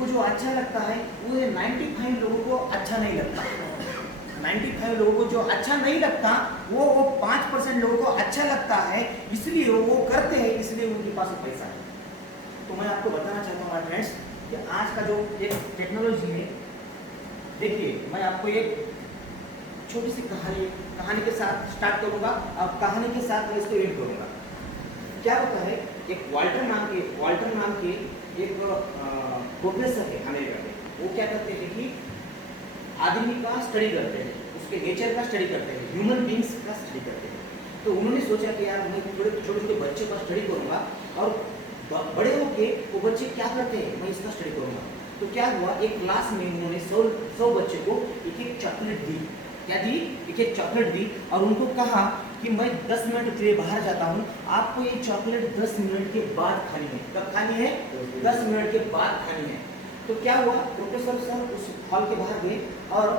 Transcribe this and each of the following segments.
उनको जो अच्छा लगता है वो 95 लोगों को अच्छा नहीं लगता। 95 लोगों को जो अच्छा नहीं लगता वो 5% लोगों को अच्छा लगता है, इसलिए वो करते हैं, इसलिए उनके पास पैसा है। तो मैं आपको बताना चाहता हूँ फ्रेंड्स कि आज का जो एक टेक्नोलॉजी है, देखिए मैं आपको एक छोटी सी कहानी के साथ स्टार्ट करूंगा और कहानी के साथ मैं इसको एंड करूंगा। क्या होता है, एक वाल्टर नाम के एक प्रोफेसर है अमेरिका में। वो क्या करते हैं कि आदमी का स्टडी करते हैं, उसके नेचर का स्टडी करते हैं, ह्यूमन बींग्स का स्टडी करते हैं। तो उन्होंने सोचा कि यार मैं थोड़े छोटे छोटे बच्चे का स्टडी करूंगा और बड़े होके वो बच्चे क्या करते हैं मैं इसका स्टडी करूंगा। तो क्या हुआ, एक क्लास में उन्होंने 100 बच्चे को एक चॉकलेट दी। क्या दी? एक चॉकलेट दी और उनको कहा कि मैं 10 मिनट के लिए बाहर जाता हूँ, आपको ये चॉकलेट 10 मिनट के बाद खानी है। कब खानी है? 10 मिनट के बाद खानी है। तो क्या हुआ, प्रोफेसर सर उस हॉल के बाहर गए और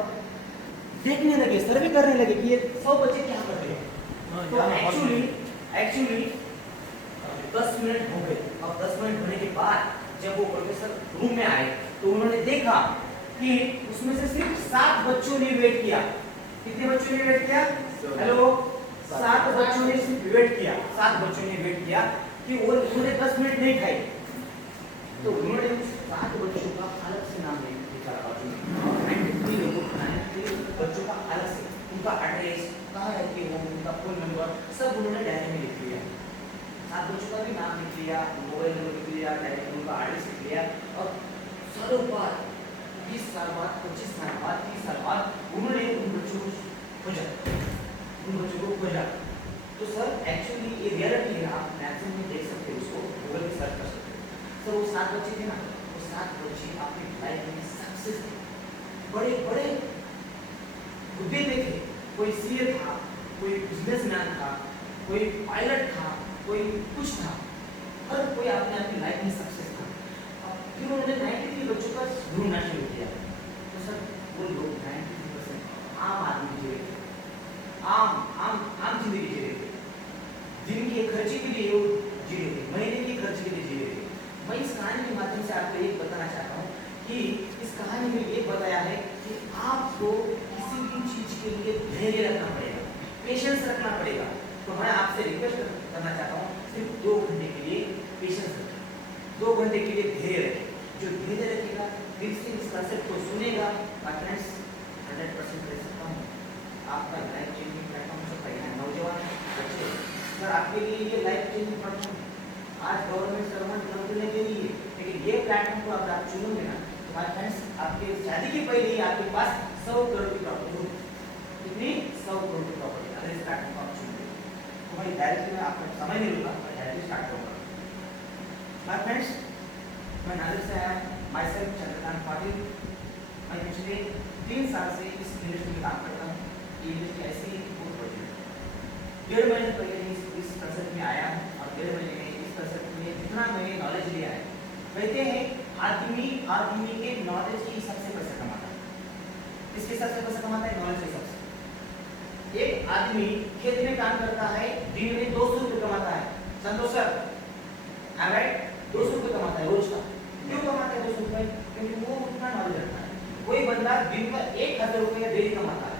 देखने लगे, सर्वे करने लगे कि ये 100 बच्चे क्या कर रहे हैं। तो एक्चुअली 10 मिनट हो गए और 10 मिनट होने के बाद जब वो प्रोफेसर रूम में आए तो उन्होंने देखा कि उसमें से सिर्फ 7 बच्चों ने वेट किया। कितने बच्चों ने वेट किया? हेलो, 7 बच्चों ने सिर्फ वेट किया। 7 बच्चों ने वेट किया कि वो उन्होंने 10 मिनट नहीं खाई। तो उन्होंने उस 7 बच्चों का अलग से नाम लिखा, 93 लोगों का 93 बच्चों का अलग से, उनका एड्रेस कहाँ है कि वो, उनका फोन नंबर सब उन्होंने डायरी में लिख लिया। 7 बच्चों का भी नाम लिख लिया, मोबाइल नंबर लिख लिया, डायरी में उनका एड्रेस लिख लिया। और सालों बाद, 20 साल बाद, 25 साल बाद, 30 साल बाद उन्होंने उन बच्चों को खोजा। तो सर एक्चुअली ये रियलिटी है, आप मैगजीन में देख सकते हो, उसको गूगल पे सर्च कर सकते हो। सर वो 7 बच्चे थे ना, वो 7 बच्चे अपनी लाइफ में सक्सेस थे, बड़े बड़े हुद्दे पे थे। कोई सीए था, कोई बिजनेसमैन था, कोई पायलट था, कोई कुछ था, हर कोई अपनी लाइफ में सक्सेस था। फिर उन्होंने 93 बच्चों का ढूंढना शुरू किया। तो सर वो लोग 93% आम आदमी जी रहे थे, आम जिंदगी जी रहे थे, दिन के खर्चे के लिए वो जी रहे थे, महीने के खर्चे के लिए जी रहे थे। मैं इस कहानी के माध्यम से आपको ये बताना चाहता हूँ कि इस कहानी में ये बताया है कि आपको किसी भी चीज के लिए धैर्य रखना पड़ेगा, पेशेंस रखना पड़ेगा। तो मैं आपसे रिक्वेस्ट करना चाहता हूँ, सिर्फ 2 घंटे के लिए पेशेंस रखें, 2 घंटे के लिए धैर्य रखें। जो धैर्य रखेगा, फिर से इस कंसेप्ट को सुनेगा, फ्रेंड्स 100% कह सकता हूँ आपका लाइफ चेंजिंग प्लेटफॉर्म हो सकता है। नौजवान बच्चे, सर आपके लिए ये लाइफ चेंजिंग प्लेटफॉर्म आज गवर्नमेंट सर्वेंट बनने के लिए, लेकिन ये प्लेटफॉर्म को अगर आप चुनोगे ना तो हमारे फ्रेंड्स आपके शादी के पहले ही आपके पास 100 करोड़ की प्रॉपर्टी होगी। कितनी? 100 करोड़ की प्रॉपर्टी अगर इस प्लेटफॉर्म को आप चुनोगे। तो मैं डायरेक्टली में आपका समय नहीं लूँगा, मैं डायरेक्टली स्टार्ट करूँगा। हमारे फ्रेंड्स, मैं नासिक से आया, माई सेल्फ चंद्रकांत पाटिल। मैं पिछले 3 साल से इस इंडस्ट्री में काम करता हूँ। ये इंडस्ट्री ऐसी बहुत बड़ी है। 1.5 महीने पहले इस कंसेप्ट में आया हूँ और 1.5 महीने में इस कंसेप्ट में जितना मैंने नॉलेज लिया है, कहते हैं आदमी के नॉलेज के हिसाब से पैसा कमाता है। किसके हिसाब से पैसा कमाता है? नॉलेज के हिसाब से। एक आदमी खेत में काम करता है, दिन में 200 रुपये कमाता है। संतोष सर, राइट, 200 रुपये कमाता है रोज का। क्यों कमाता है 200 रुपये? क्योंकि वो उतना नॉलेज रखता है। कोई बंदा दिन का 1000 रुपये डेली कमाता है,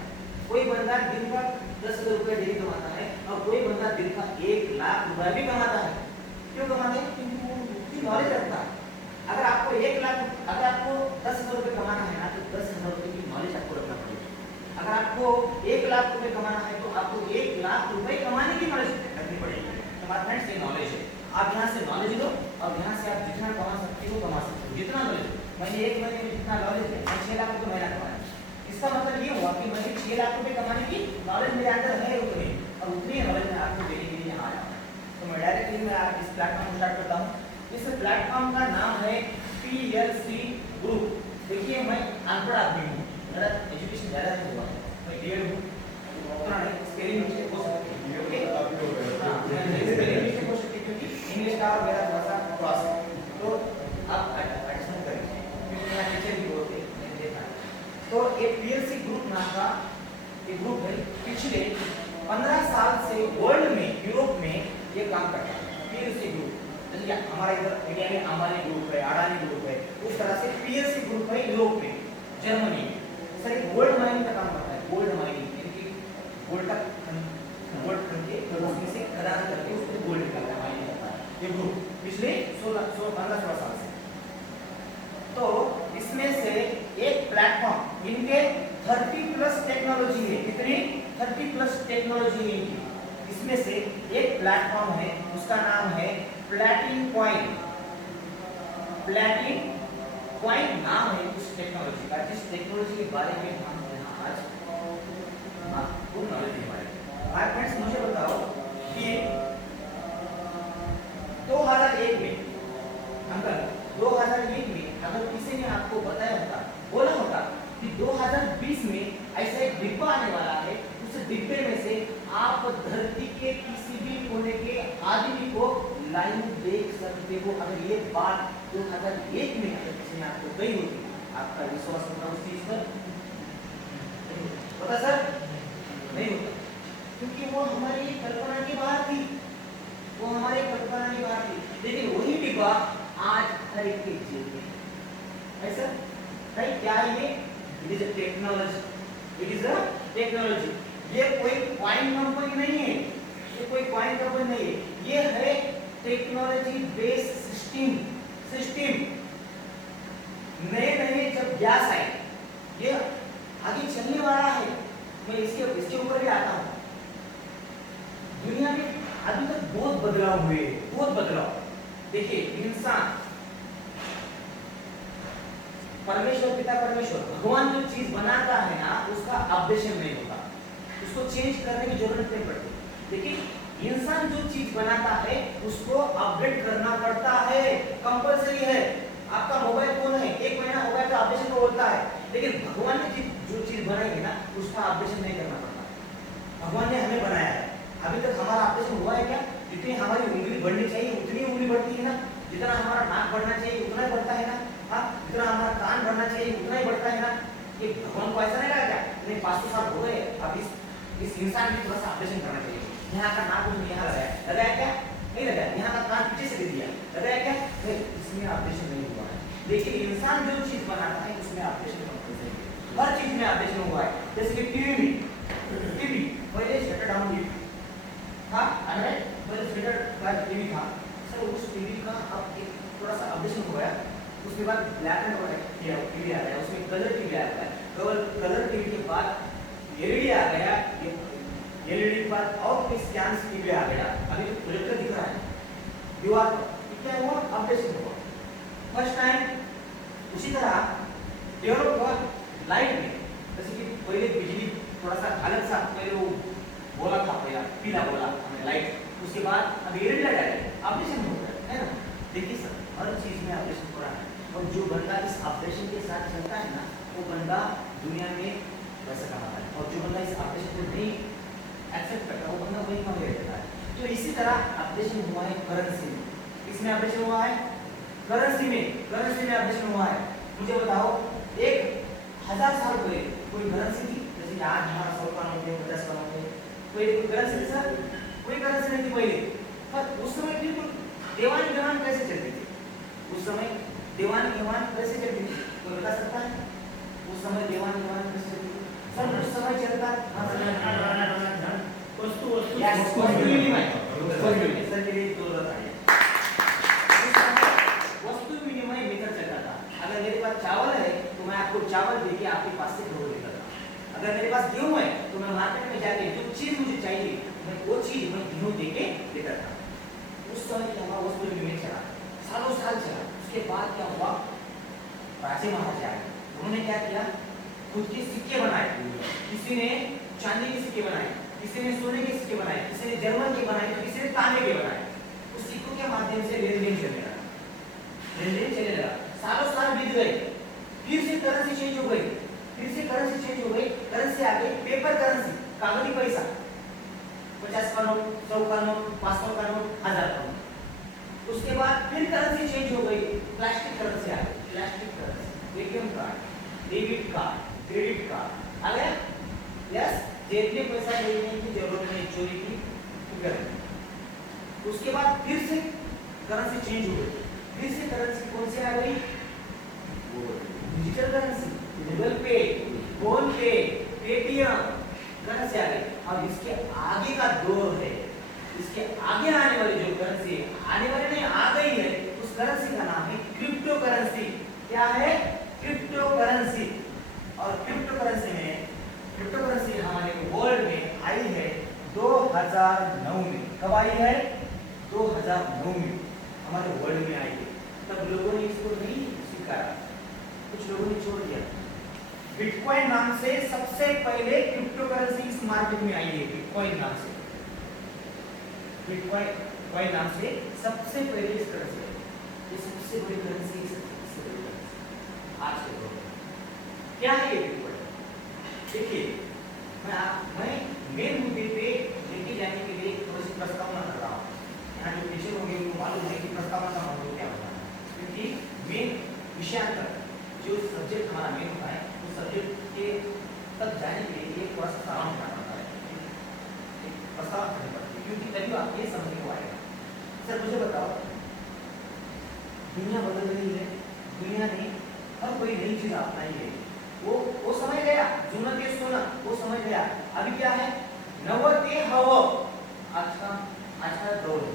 कोई बंदा दिन का 10,000 रुपये डेली कमाता है और कोई बंदा दिन का 1 लाख रुपये भी कमाता है। क्यों कमाता है? क्योंकि वो उसकी नॉलेज रखता है। अगर आपको 10,000 रुपये कमाना है ना, तो 10,000 रुपये की नॉलेज आपको रखना पड़ेगा। अगर आपको 1 लाख रुपये कमाना है तो आपको 1 लाख रुपये कमाने की नॉलेज रखनी पड़ेगी। तो हमारे फ्रेंड्स, ये नॉलेज है। आप यहाँ से नॉलेज लो और यहाँ से आप जितना कमा सकते हो कमा सकते हो, जितना नॉलेज। मैंने 1 महीने में जितना नॉलेज है, 6 लाख रुपये महीना कमाया। इसका मतलब ये हुआ कि मुझे 6 लाख रुपये कमाने की नॉलेज मेरे अंदर है उतनी, और उतनी नॉलेज मैं आपको देने के लिए यहाँ आया हूँ। तो मैं डायरेक्टली मैं आप इस प्लेटफॉर्म को स्टार्ट करता हूँ। इस प्लेटफॉर्म का नाम है PLC ग्रुप। देखिए, मैं अनपढ़ आदमी हूँ, मेरा एजुकेशन ज़्यादा नहीं हुआ, मैं DED हूँ, उतना नहीं, स्पेलिंग मिस्टेक हो सकती है, ओके, हाँ, स्पेलिंग मिस्टेक हो सकती है क्योंकि इंग्लिश का और मेरा थोड़ा सा क्रॉस है। तो आप एडजस्ट करें क्योंकि मेरा टीचर भी होते हैं, मैंने देखा। तो एक PLC ग्रुप नाम का एक ग्रुप है, पिछले 15 साल से वर्ल्ड में, यूरोप में ये काम करता है। PLC ग्रुप, जैसे हमारा इधर इंडिया में अंबानी ग्रुप है, अडानी ग्रुप है, उस तरह से पीएलसी ग्रुप है यूरोप में, जर्मनी में। सर ये गोल्ड माइनिंग का काम करता है, गोल्ड माइनिंग यानी कि गोल्ड का गोल्ड करके उसमें से खदान करके उसको गोल्ड निकालता है, माइनिंग करता है ये ग्रुप पिछले 15-16 साल से। तो इसमें से एक प्लेटफॉर्म इनके 30+ टेक्नोलॉजी है, कितनी 30+ टेक्नोलॉजी है इनकी। इसमें से एक प्लेटफॉर्म है उसका नाम है प्लैटिन कॉइन। प्लैटिन कॉइन नाम है उस टेक्नोलॉजी का, जिस टेक्नोलॉजी के बारे में हम यहाँ आज आपको नॉलेज दे पाएंगे। भाई फ्रेंड्स मुझे बताओ कि 2001 में अंकल 2001 में अगर किसी ने आपको बताया होता, बोला होता कि 2020 में ऐसा एक डिब्बा आने वाला है, उस डिब्बे में से आप धरती के किसी भी कोने के आदमी को लाइव देख सकते हो, अगर ये बात 2001 में अगर किसी ने आपको कही होती, आपका विश्वास होता उस चीज पर? पता सर नहीं होता, क्योंकि वो हमारी कल्पना की बात थी, वो हमारी कल्पना की बात थी। लेकिन वही डिब्बा आज हर एक के जेब में है सर, है क्या ये? It is a technology, it is a technology. ये कोई कॉइन कंपनी नहीं है, ये कोई कॉइन कंपनी नहीं है, ये है टेक्नोलॉजी बेस्ड सिस्टम। नए जब गैस आए, ये आगे चलने वाला है, मैं इसके ऊपर भी आता हूँ। दुनिया में अभी तक बहुत बदलाव हुए, बहुत बदलाव। देखिए इंसान, परमेश्वर पिता परमेश्वर भगवान जो चीज बनाता है ना, उसका अपडेशन नहीं होता, उसको चेंज करने की जरूरत नहीं पड़ती। लेकिन इंसान जो चीज बनाता है उसको अपडेट करना पड़ता है, कंपलसरी है। आपका मोबाइल फोन है, 1 महीना हो गया तो अपडेशन को बोलता है, लेकिन भगवान ने जो चीज बनाई है ना, उसका अपडेशन नहीं करना पड़ता। भगवान ने हमें बनाया है, अभी तक हमारा अपडेशन हुआ है क्या? जितनी हमारी उंगली बढ़नी चाहिए उतनी उंगली बढ़ती है ना, जितना हमारा नाक बढ़ना चाहिए उतना ही बढ़ता है ना, हाँ, जितना हमारा कान बढ़ना चाहिए उतना ही बढ़ता है ना। ये भगवान को ऐसा नहीं लगा क्या? नहीं 500 साल हो गए, अब इस इंसान की थोड़ा सा ऑपरेशन करना चाहिए। यहाँ का नाक उसने यहाँ लगाया क्या? नहीं लगाया। यहाँ का कान पीछे से दे दिया, लगाया क्या? नहीं, इसमें ऑपरेशन नहीं हुआ है। लेकिन इंसान जो चीज बनाता है उसमें ऑपरेशन कंपलसरी है, हर चीज में ऑपरेशन हुआ है। जैसे कि टीवी पहले शटर डाउन टीवी था, पहले शटर का टीवी था सर, उस टीवी का अब एक थोड़ा सा ऑपरेशन हो गया, उसके बाद ब्लैक एंड व्हाइट टीवी आ गया, उसमें कलर टीवी आ गया, कलर टीवी के बाद एलईडी आ गया, एलईडी के बाद और कोई स्कैन टीवी आ गया, अभी तो प्रोजेक्टर दिख रहा है दीवार पर, क्या हुआ? अपडेशन हुआ फर्स्ट टाइम। उसी तरह डेवलप हुआ लाइट में, जैसे कि पहले बिजली थोड़ा सा अलग सा, पहले वो बोला था, पहला पीला बोला हमें लाइट, उसके बाद अब एलईडी लगा है, अपडेशन हो गया है ना। देखिए सर हर चीज में अपडेशन हो रहा है, और जो बंदा इस ऑपरेशन के साथ चलता है ना, वो बंदा दुनिया में पैसा कमाता है, और जो बंदा इस ऑपरेशन को नहीं एक्सेप्ट करता वो बंदा वही कमा लेता है। तो इसी तरह ऑपरेशन हुआ है करेंसी में। किसमें ऑपरेशन हुआ है? करेंसी में ऑपरेशन हुआ है। मुझे बताओ 1000 साल पहले कोई करेंसी थी? जैसे कि आज हमारा 100 का नोट है, 50 का नोट है, पहले कोई करेंसी थी सर? कोई करेंसी नहीं थी पहले। पर उस समय बिल्कुल देवान घेवान कैसे चलती थी? उस समय देवान घेवान कैसे चलती थी? कोई बता सकता है? उस समय देवान घेवान कैसे चलती थी? सर उस समय चलता वस्तु विनिमय सर के लिए दो बताइए। वस्तु विनिमय मेथड चलता था। अगर मेरे पास चावल है तो मैं आपको चावल देके आपके पास से ढोल लेता था। अगर मेरे पास गेहूं है तो मैं मार्केट में जाके जो चीज मुझे चाहिए मैं वो चीज मैं गेहूं देके लेता था। उस समय क्या हुआ? वस्तु विनिमय चला, सालों साल चला। उसके बाद क्या हुआ? राजे महाराजे आए, उन्होंने क्या किया? खुद के सिक्के बनाए। किसी ने चांदी के सिक्के बनाए, किसी ने सोने के सिक्के बनाए, किसी ने जर्मन के बनाए, तो किसी ने तांबे के बनाए। उस सिक्कों के माध्यम से लेन-देन चलने लगा। सालों साल बीत गए, फिर से करेंसी चेंज हो गई, करेंसी आ गई पेपर करेंसी, कागजी पैसा, 50 का नोट, 100 का नोट, 500 का नोट, 1000 का नोट। उसके बाद फिर करेंसी चेंज हो गई, प्लास्टिक करेंसी आ गई, ATM card, debit card, credit card आ गया। यस, जेब में पैसा लेने की जरूरत नहीं, चोरी की फिक्र नहीं। उसके बाद फिर से करेंसी चेंज हो गई, फिर से करेंसी कौन सी आ गई? डिजिटल करेंसी, गूगल पे, फोन पे, पेटीएम करेंसी आ गई। अब इसके आगे का दौर है, इसके आगे आने वाली जो करेंसी आने वाली नहीं आ गई है, उस करेंसी का नाम है क्रिप्टो करेंसी। क्या है? Crypto currency. और क्रिप्टो करेंसी हमारे वर्ल्ड में आई है 2009 में। कब आई है? 2009 में हमारे वर्ल्ड में आई है। तब लोगों ने इसको नहीं स्वीकारा, कुछ लोगों ने छोड़ दिया। बिटकॉइन नाम से सबसे पहले क्रिप्टो करेंसी इस मार्केट में आई है। बिटकॉइन नाम से, बिटकॉइन नाम से सबसे पहले इस करेंसी, ये सबसे बड़ी करेंसी आज के दौर में। क्या है ये बिटकॉइन? देखिए, मैं मेन मुद्दे पे लेके जाने के लिए थोड़ी सी प्रस्तावना कर रहा हूँ। यहाँ जो टीचर होंगे उनको मालूम है कि प्रस्तावना का मतलब क्या होता है, क्योंकि मेन विषयांतर जो सब्जेक्ट हमारा मेन होता है, उस सब्जेक्ट के तक जाने के लिए एक थोड़ा सा सारांश करना पड़ता है, एक प्रस्तावना करनी पड़ती है, क्योंकि तभी आप ये समझने को आएगा। सर मुझे बताओ, दुनिया बदल रही है, दुनिया ने हर कोई नई चीज अपनाई है। वो समय गया, जूना के सोना वो समय गया। अभी क्या है? नवते हव आज का दौर है।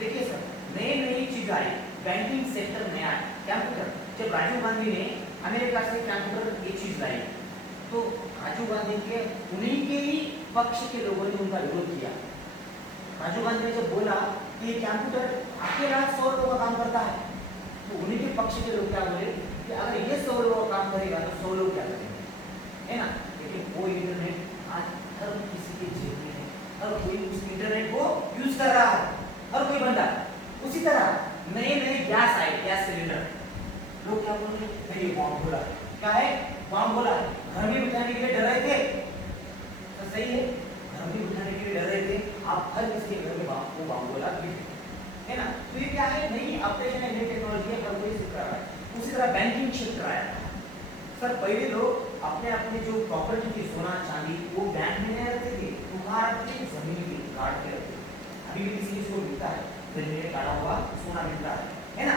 देखिए सर, नई चीज आई, बैंकिंग सेक्टर में आया कंप्यूटर। जब राजीव गांधी ने अमेरिका से कंप्यूटर ये चीज लाई, तो राजीव गांधी के उन्हीं के ही पक्ष के लोगों ने उनका विरोध किया। राजीव गांधी ने जब बोला कि ये कंप्यूटर अकेला 100 लोगों का काम करता है, तो उन्हीं के पक्ष के लोग क्या बोले कि अगर ये 100 लोगों का काम करेगा तो 100 लोग क्या करेंगे, है ना। लेकिन वो इंटरनेट आज हर किसी के जेब में है, हर कोई उस इंटरनेट को यूज कर रहा है, हर कोई बंदा। उसी तरह नए गैस आए, गैस सिलेंडर। लोग क्या बोल रहे हैं? ये बॉम्ब बोला। क्या है? बॉम्ब बोला। घर में बिठाने के लिए डर रहे थे, तो सही है, घर में बिठाने के लिए डर रहे थे। आप हर किसी के घर में बॉम्ब बोला, है ना। तो ये क्या है? नई ऑपरेशन है, नई टेक्नोलॉजी है, हर कोई सीख रहा है। उसी तरह बैंकिंग क्षेत्र आया। सर पहले लोग अपने जो प्रॉपर्टी थी, सोना चांदी, वो बैंक में नहीं रखते थे, उधार के जमीन पे काट के रखते। अभी भी किसी को मिलता है, जमीन में काटा हुआ सोना मिलता है ना।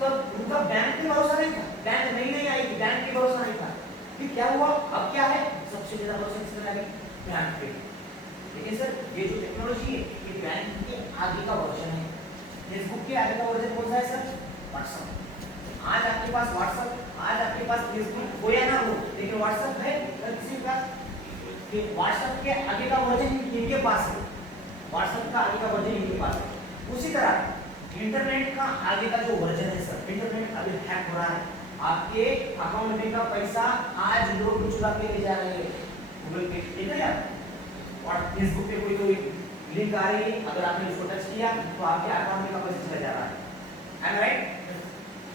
तब उनका बैंक पे भरोसा नहीं था, बैंक नहीं आई थी, बैंक पे भरोसा नहीं था। फिर क्या हुआ? अब क्या है? सबसे ज्यादा भरोसा किसने लगा? बैंक पे। लेकिन सर ये जो टेक्नोलॉजी है, ये बैंक के आगे का वर्जन है। फेसबुक के आगे का वर्जन कौन सा है सर? व्हाट्सएप। आज आपके पास व्हाट्सएप, आज आपके पास फेसबुक हो या ना हो, लेकिन व्हाट्सएप है किसी के पास। कि व्हाट्सएप के आगे का वर्जन इनके पास है, व्हाट्सएप का आगे का वर्जन इनके पास है। उसी तरह इंटरनेट का आगे का जो वर्जन है सर, इंटरनेट अभी हैक हो रहा है। आपके अकाउंट में का पैसा आज लोग चुरा के ले जा रहे हैं गूगल पे, ठीक है यार। और फेसबुक पे कोई लिंक आ रही है, अगर आपने उसको टच किया तो आपके अकाउंट में का पैसा चला जा रहा है राइट?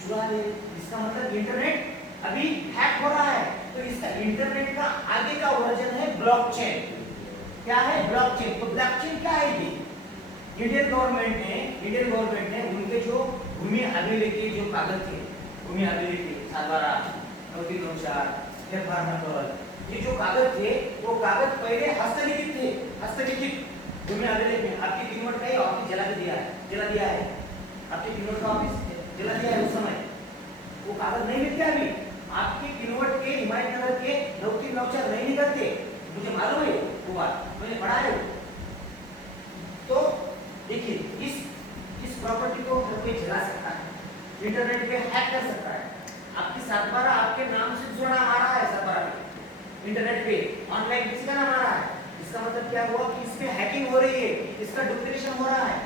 चुरा ले। इसका मतलब इंटरनेट अभी हैक हो रहा है। तो इसका इंटरनेट का आगे का वर्जन है ब्लॉकचेन। क्या है? ब्लॉकचेन। तो ब्लॉकचेन क्या है? ये इंडियन गवर्नमेंट ने उनके जो भूमि अभिलेख के जो कागज थे, भूमि अभिलेख सातबारा, 9394, FR, ये जो कागज थे, वो कागज पहले हस्तलिखित थे, हस्तलिखित भूमि अभिलेख में। आपकी किनवट का ही ऑफिस जला दिया है, आपके किनवट का ऑफिस जला दिया है। उस समय वो कागज नहीं मिलते। अभी आपके किनवट के हिमायतनगर के लौकिक नौचर नहीं निकलते, मुझे मालूम है वो बात, मैंने पढ़ा है। तो देखिए, इस प्रॉपर्टी को हर कोई जला सकता है, इंटरनेट पे हैक कर सकता है। आपकी सातबारा आपके नाम से जुड़ा आ रहा है, सातबारा पे इंटरनेट पे ऑनलाइन किसी का नाम आ रहा है। इसका मतलब क्या हुआ कि इस पे हैकिंग हो रही है, इसका डुप्लीकेशन हो रहा है।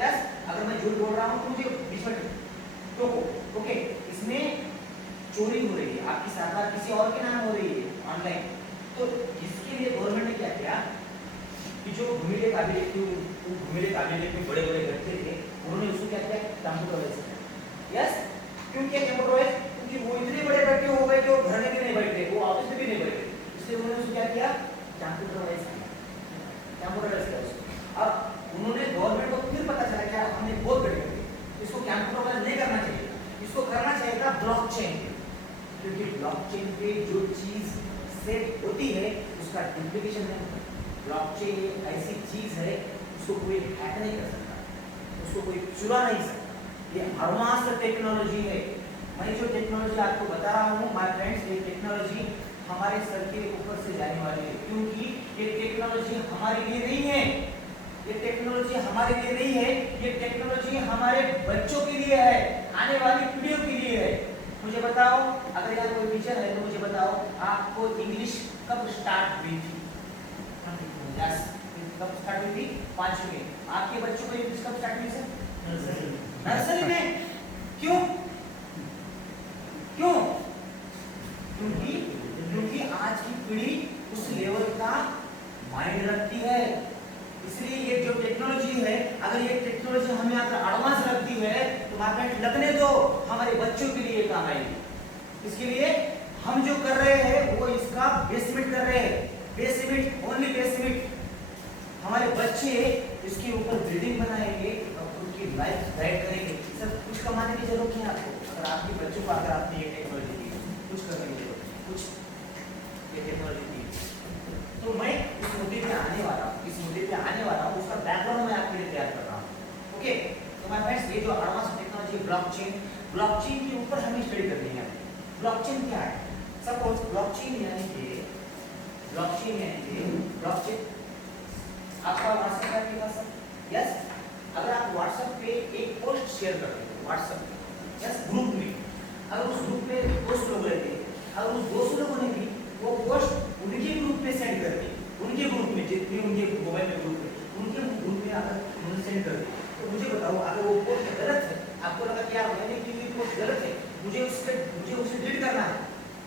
यस, अगर मैं झूठ बोल रहा हूं तो मुझे बीच में टोको, ओके। इसमें चोरी हो रही है, आपकी सातबारा किसी और के नाम हो रही है ऑनलाइन। तो इसके लिए गवर्नमेंट ने क्या किया कि जो भूमिलेख अभिलेख थे, भूमिलेख अभिलेख में बड़े गठे थे, उन्होंने उसको क्या किया? कंप्यूटराइज किया। यस, क्यों किया कंप्यूटराइज? क्योंकि वो इतने बड़े गठे हो गए कि वो घर में भी नहीं बैठते, वो ऑफिस में भी नहीं बैठते, इसलिए उन्होंने उसको क्या किया? कंप्यूटराइज किया, कंप्यूटराइज किया उसको। अब उन्होंने गवर्नमेंट को फिर पता चला कि हमने बहुत बड़े कर दिए, इसको कंप्यूटराइज नहीं करना चाहिए, इसको करना चाहिए था ब्लॉकचेन, क्योंकि ब्लॉकचेन पे जो चीज सेव होती है उसका डुप्लीकेशन नहीं होता। ब्लॉकचेन एक ऐसी चीज है उसको कोई हैक नहीं कर सकता, उसको कोई चुरा नहीं सकता। ये एडवांस टेक्नोलॉजी है, मैं जो टेक्नोलॉजी आपको बता रहा हूँ माय फ्रेंड्स, ये टेक्नोलॉजी हमारे सर के ऊपर से जाने वाली है, क्योंकि ये टेक्नोलॉजी हमारे लिए नहीं है, ये टेक्नोलॉजी हमारे लिए नहीं है, ये टेक्नोलॉजी हमारे बच्चों के लिए है, आने वाली पीढ़ियों के लिए है। मुझे बताओ, अगर यहाँ कोई टीचर है तो मुझे बताओ, आपको इंग्लिश कब स्टार्ट हुई थी? कब स्टार्ट हुई थी? 5वीं में। आपके बच्चों को इंग्लिश कब स्टार्ट हुई सर? नर्सरी में। क्यों? क्यों? क्योंकि आज की पीढ़ी उस लेवल का माइंड रखती है, इसलिए ये जो टेक्नोलॉजी है, अगर ये टेक्नोलॉजी हमें अगर एडवांस लगती है तो मार्केट लगने दो, हमारे बच्चों के लिए काम आएगी। इसके लिए हम जो कर रहे हैं वो इसका बेसमेंट कर रहे हैं, बेसमेंट, ओनली बेसमेंट। हमारे बच्चे इसके ऊपर बिल्डिंग बनाएंगे और उनकी लाइफ गाइड करेंगे। सर कुछ कमाने की जरूरत नहीं है आपको, अगर आपके बच्चों को अगर आपने ये टेक्नोलॉजी दी, कुछ करने की जरूरत, कुछ ये टेक्नोलॉजी दी, तो मैं इस मुद्दे पे आने वाला हूँ, उसका बैकग्राउंड मैं आपके लिए तैयार कर रहा हूँ। ओके, तो माय फ्रेंड्स, ये जो एडवांस टेक्नोलॉजी ब्लॉकचेन के ऊपर हमें स्टडी करनी है। ब्लॉकचेन क्या है? सपोज ब्लॉकचेन यानी कि आपका व्हाट्सएप है आपके पास? यस। अगर आप व्हाट्सएप पे एक पोस्ट शेयर करते हो, व्हाट्सएप यस ग्रुप में, अगर उस ग्रुप में दोस्त लोग रहते हैं, अगर उस दोस्त लोगों ने भी वो पोस्ट उनके ग्रुप में सेंड कर दी, उनके ग्रुप में जितने उनके मोबाइल में ग्रुप है, उनके ग्रुप में अगर उन्होंने सेंड कर दी, तो मुझे बताओ, अगर वो पोस्ट गलत है, आपको लगा कि यार मैंने की हुई पोस्ट गलत है, मुझे उसे डिलीट करना है,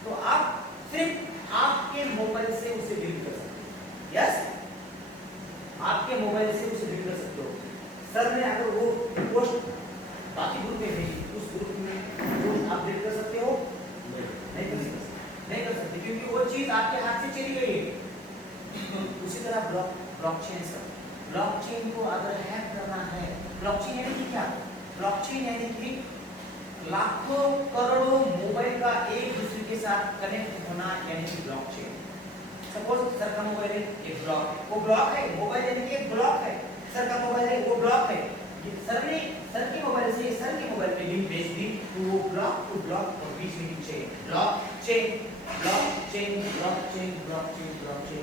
तो आप सिर्फ आपके मोबाइल से उसे डिलीट कर सकते हो। यस, आपके मोबाइल से उसे डिलीट कर सकते हो। सर ने अगर वो पोस्ट बाकी ग्रुप में भेजी, उस ग्रुप में पोस्ट आप डिलीट कर सकते हो? नहीं कर सकते, क्योंकि वो चीज आपके हाथ से चली गई है। तो उसी तरह ब्लॉकचेन को अगर हैक करना है, ब्लॉकचेन यानी कि क्या? ब्लॉकचेन यानी कि लाखों करोड़ों मोबाइल का एक दूसरे के साथ कनेक्ट होना, यानी कि ब्लॉकचेन। सपोज सर का मोबाइल है, एक ब्लॉक, वो ब्लॉक है, मोबाइल यानी कि एक ब्लॉक है, सर का मोबाइल है, वो ब्लॉक है। सर के मोबाइल से सर के मोबाइल पे लिंक भेज दी, तो वो ब्लॉक टू ब्लॉक और बीच में चेन, ब्लॉकचेन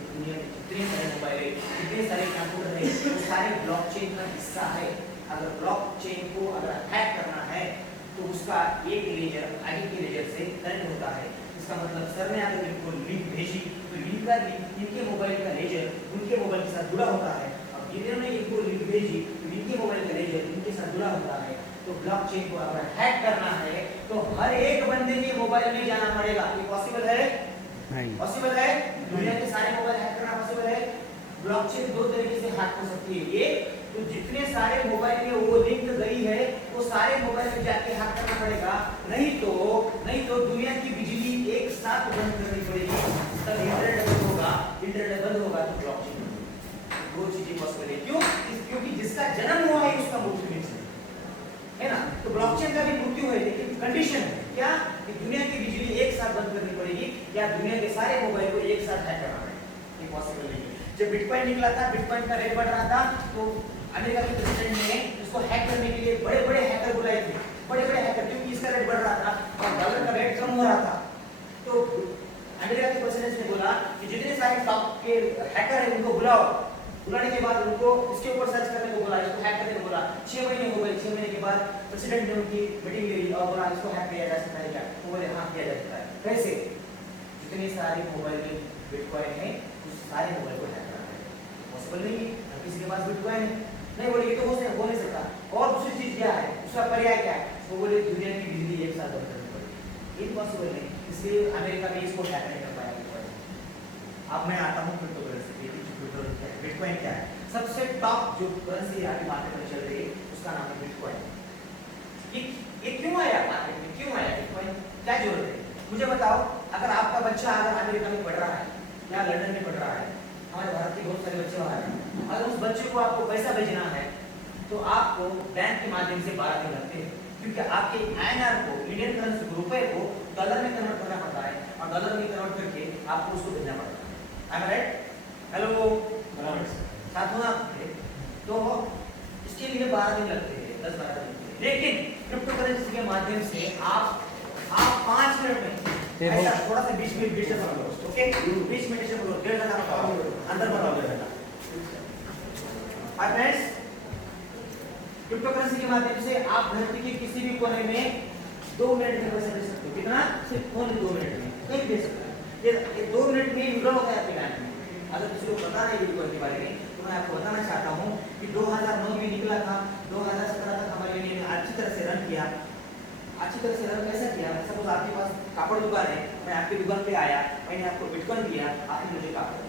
दुनिया में जितने सारे मोबाइल है, जितने सारे कंप्यूटर है, वो सारे ब्लॉकचेन का हिस्सा है। अगर ब्लॉकचेन को अगर हैक करना है तो उसका एक लेयर आगे के लेयर से कनेक्ट होता है। इसका मतलब सर ने अगर इनको लिंक भेजी तो लिंक इनके मोबाइल का लेयर उनके मोबाइल के साथ जुड़ा होता है, अब इन्होंने इनको लिंक भेजी तो इनके मोबाइल का लेयर इनके साथ जुड़ा होता है। तो ब्लॉकचेन को अगर हैक करना है तो हर एक बंदे के मोबाइल में जाना पड़ेगा। ये पॉसिबल है? नहीं पॉसिबल है। दुनिया के सारे मोबाइल हैक करना पॉसिबल है? ब्लॉकचेन दो तरीके से हैक हो सकती है। एक तो जितने सारे मोबाइल में वो लिंक गई है वो सारे मोबाइल में जाके हैक करना पड़ेगा, नहीं तो दुनिया की बिजली एक साथ बंद करनी पड़ेगी, तब इंटरनेट बंद होगा तो ब्लॉकचेन दो चीजें पॉसिबल है। क्यों? क्योंकि जिसका जन्म हुआ है उसका मृत्यु नहीं है ना, तो ब्लॉकचेन का भी मृत्यु है, लेकिन कंडीशन है क्या कि दुनिया की बिजली एक साथ बंद करनी पड़ेगी या दुनिया के सारे मोबाइल को एक साथ हैक करना पड़ेगा। ये पॉसिबल नहीं है। जब बिटकॉइन निकला था, बिटकॉइन का रेट बढ़ रहा था, तो अमेरिका के प्रेसिडेंट ने इसको हैक करने के लिए बड़े-बड़े हैकर बुलाए थे, बड़े-बड़े हैकर, क्योंकि इसका रेट बढ़ रहा था और डॉलर का रेट कम हो रहा था। तो अमेरिका के प्रेसिडेंट ने बोला कि जितने सारे टॉप के हैकर हैं उनको बुलाओ, बुलाने के बाद उनको इसके ऊपर सर्च करने को बोला, इसको हैक करने को बोला। 6 महीने हो गए, 6 महीने के बाद प्रेसिडेंट ने उनकी मीटिंग ले ली और बोला इसको हैक किया जा सकता है क्या? वो बोले हाँ किया जा सकता है। कैसे? जितने सारे मोबाइल में बिटकॉइन है उस सारे मोबाइल को हैक करना है। पॉसिबल नहीं है, किसी के पास बिटकॉइन है नहीं, बोले ये तो हो नहीं सकता। और दूसरी चीज क्या है, उसका पर्याय क्या है? वो बोले दुनिया की बिजली एक साथ बंद करनी पड़ेगी। इम्पॉसिबल नहीं, इसलिए अमेरिका में इसको हैक नहीं कर पाया बिटकॉइन। अब मैं आता हूँ क्रिप्टो करेंसी। बिटकॉइन क्या है? सबसे टॉप जो करेंसी आज मार्केट में चल रही है उसका नाम है बिटकॉइन। ये क्यों आया मार्केट में, क्यों आया बिटकॉइन, क्या जरूरत है? मुझे बताओ, अगर आपका बच्चा अगर अमेरिका में पढ़ रहा है या लंदन में पढ़ रहा है, हमारे भारत के बहुत सारे बच्चे वहाँ हैं, अगर उस बच्चे को आपको पैसा भेजना है तो आपको बैंक के माध्यम से 12 दिन लगते हैं, क्योंकि आपके INR को, इंडियन करेंसी को, रुपए को डॉलर में कन्वर्ट करना पड़ता है और डॉलर में कन्वर्ट करके आपको उसको भेजना पड़ता है। I am right? हेलो, साथ होना। तो इसके लिए 12 दिन लगते हैं, 10-12 दिन। लेकिन क्रिप्टो करेंसी के माध्यम से आप आप 5 मिनट में ऐसा थोड़ा सा 20 मिनट बीच में बोलो, ओके 20 मिनट से बोलो 1.5 अंदर बताओ 1.5। फ्रेंड्स, क्रिप्टोकरेंसी के माध्यम से आप धरती के किसी भी कोने में 2 मिनट में पैसा दे सकते हो। कितना? सिर्फ फोन 2 मिनट में कहीं दे सकते हो। ये 2 मिनट में विड्रॉ होता है आपके बैंक में। अगर किसी को पता नहीं बिटकॉइन के बारे में तो मैं आपको बताना चाहता हूँ कि 2009 में निकला था, 2017 तक हमारे इंडिया ने अच्छी तरह से रन किया। अच्छी तरह से रन कैसा किया? सपोज आपके पास कापड़ दुकान है, मैं आपकी दुकान पे आया, मैंने आपको बिटकॉइन दिया, आपने मुझे कापड़ दिया।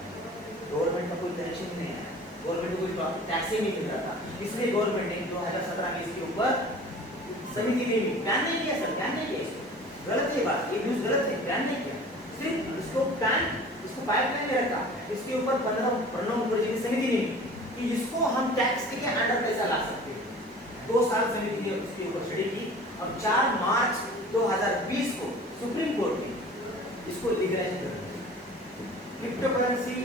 गवर्नमेंट का कोई कनेक्शन नहीं है, गवर्नमेंट को कोई टैक्स ही नहीं मिल रहा था, इसलिए गवर्नमेंट ने 2017 में इसके ऊपर समिति ने बैन नहीं किया। सर बैन नहीं किया, इसको गलत है बात, ये न्यूज़ गलत है, बैन नहीं किया, सिर्फ इसको बैन, इसको पाइपलाइन में रखा। इसके ऊपर प्रणव मुखर्जी की समिति ने कि इसको हम टैक्स के अंडर पैसा ला सकते हैं। 2 साल समिति ने उसके ऊपर स्टडी की और 4 मार्च 2020 को सुप्रीम कोर्ट ने इसको लीगलाइज कर दिया। Cryptocurrency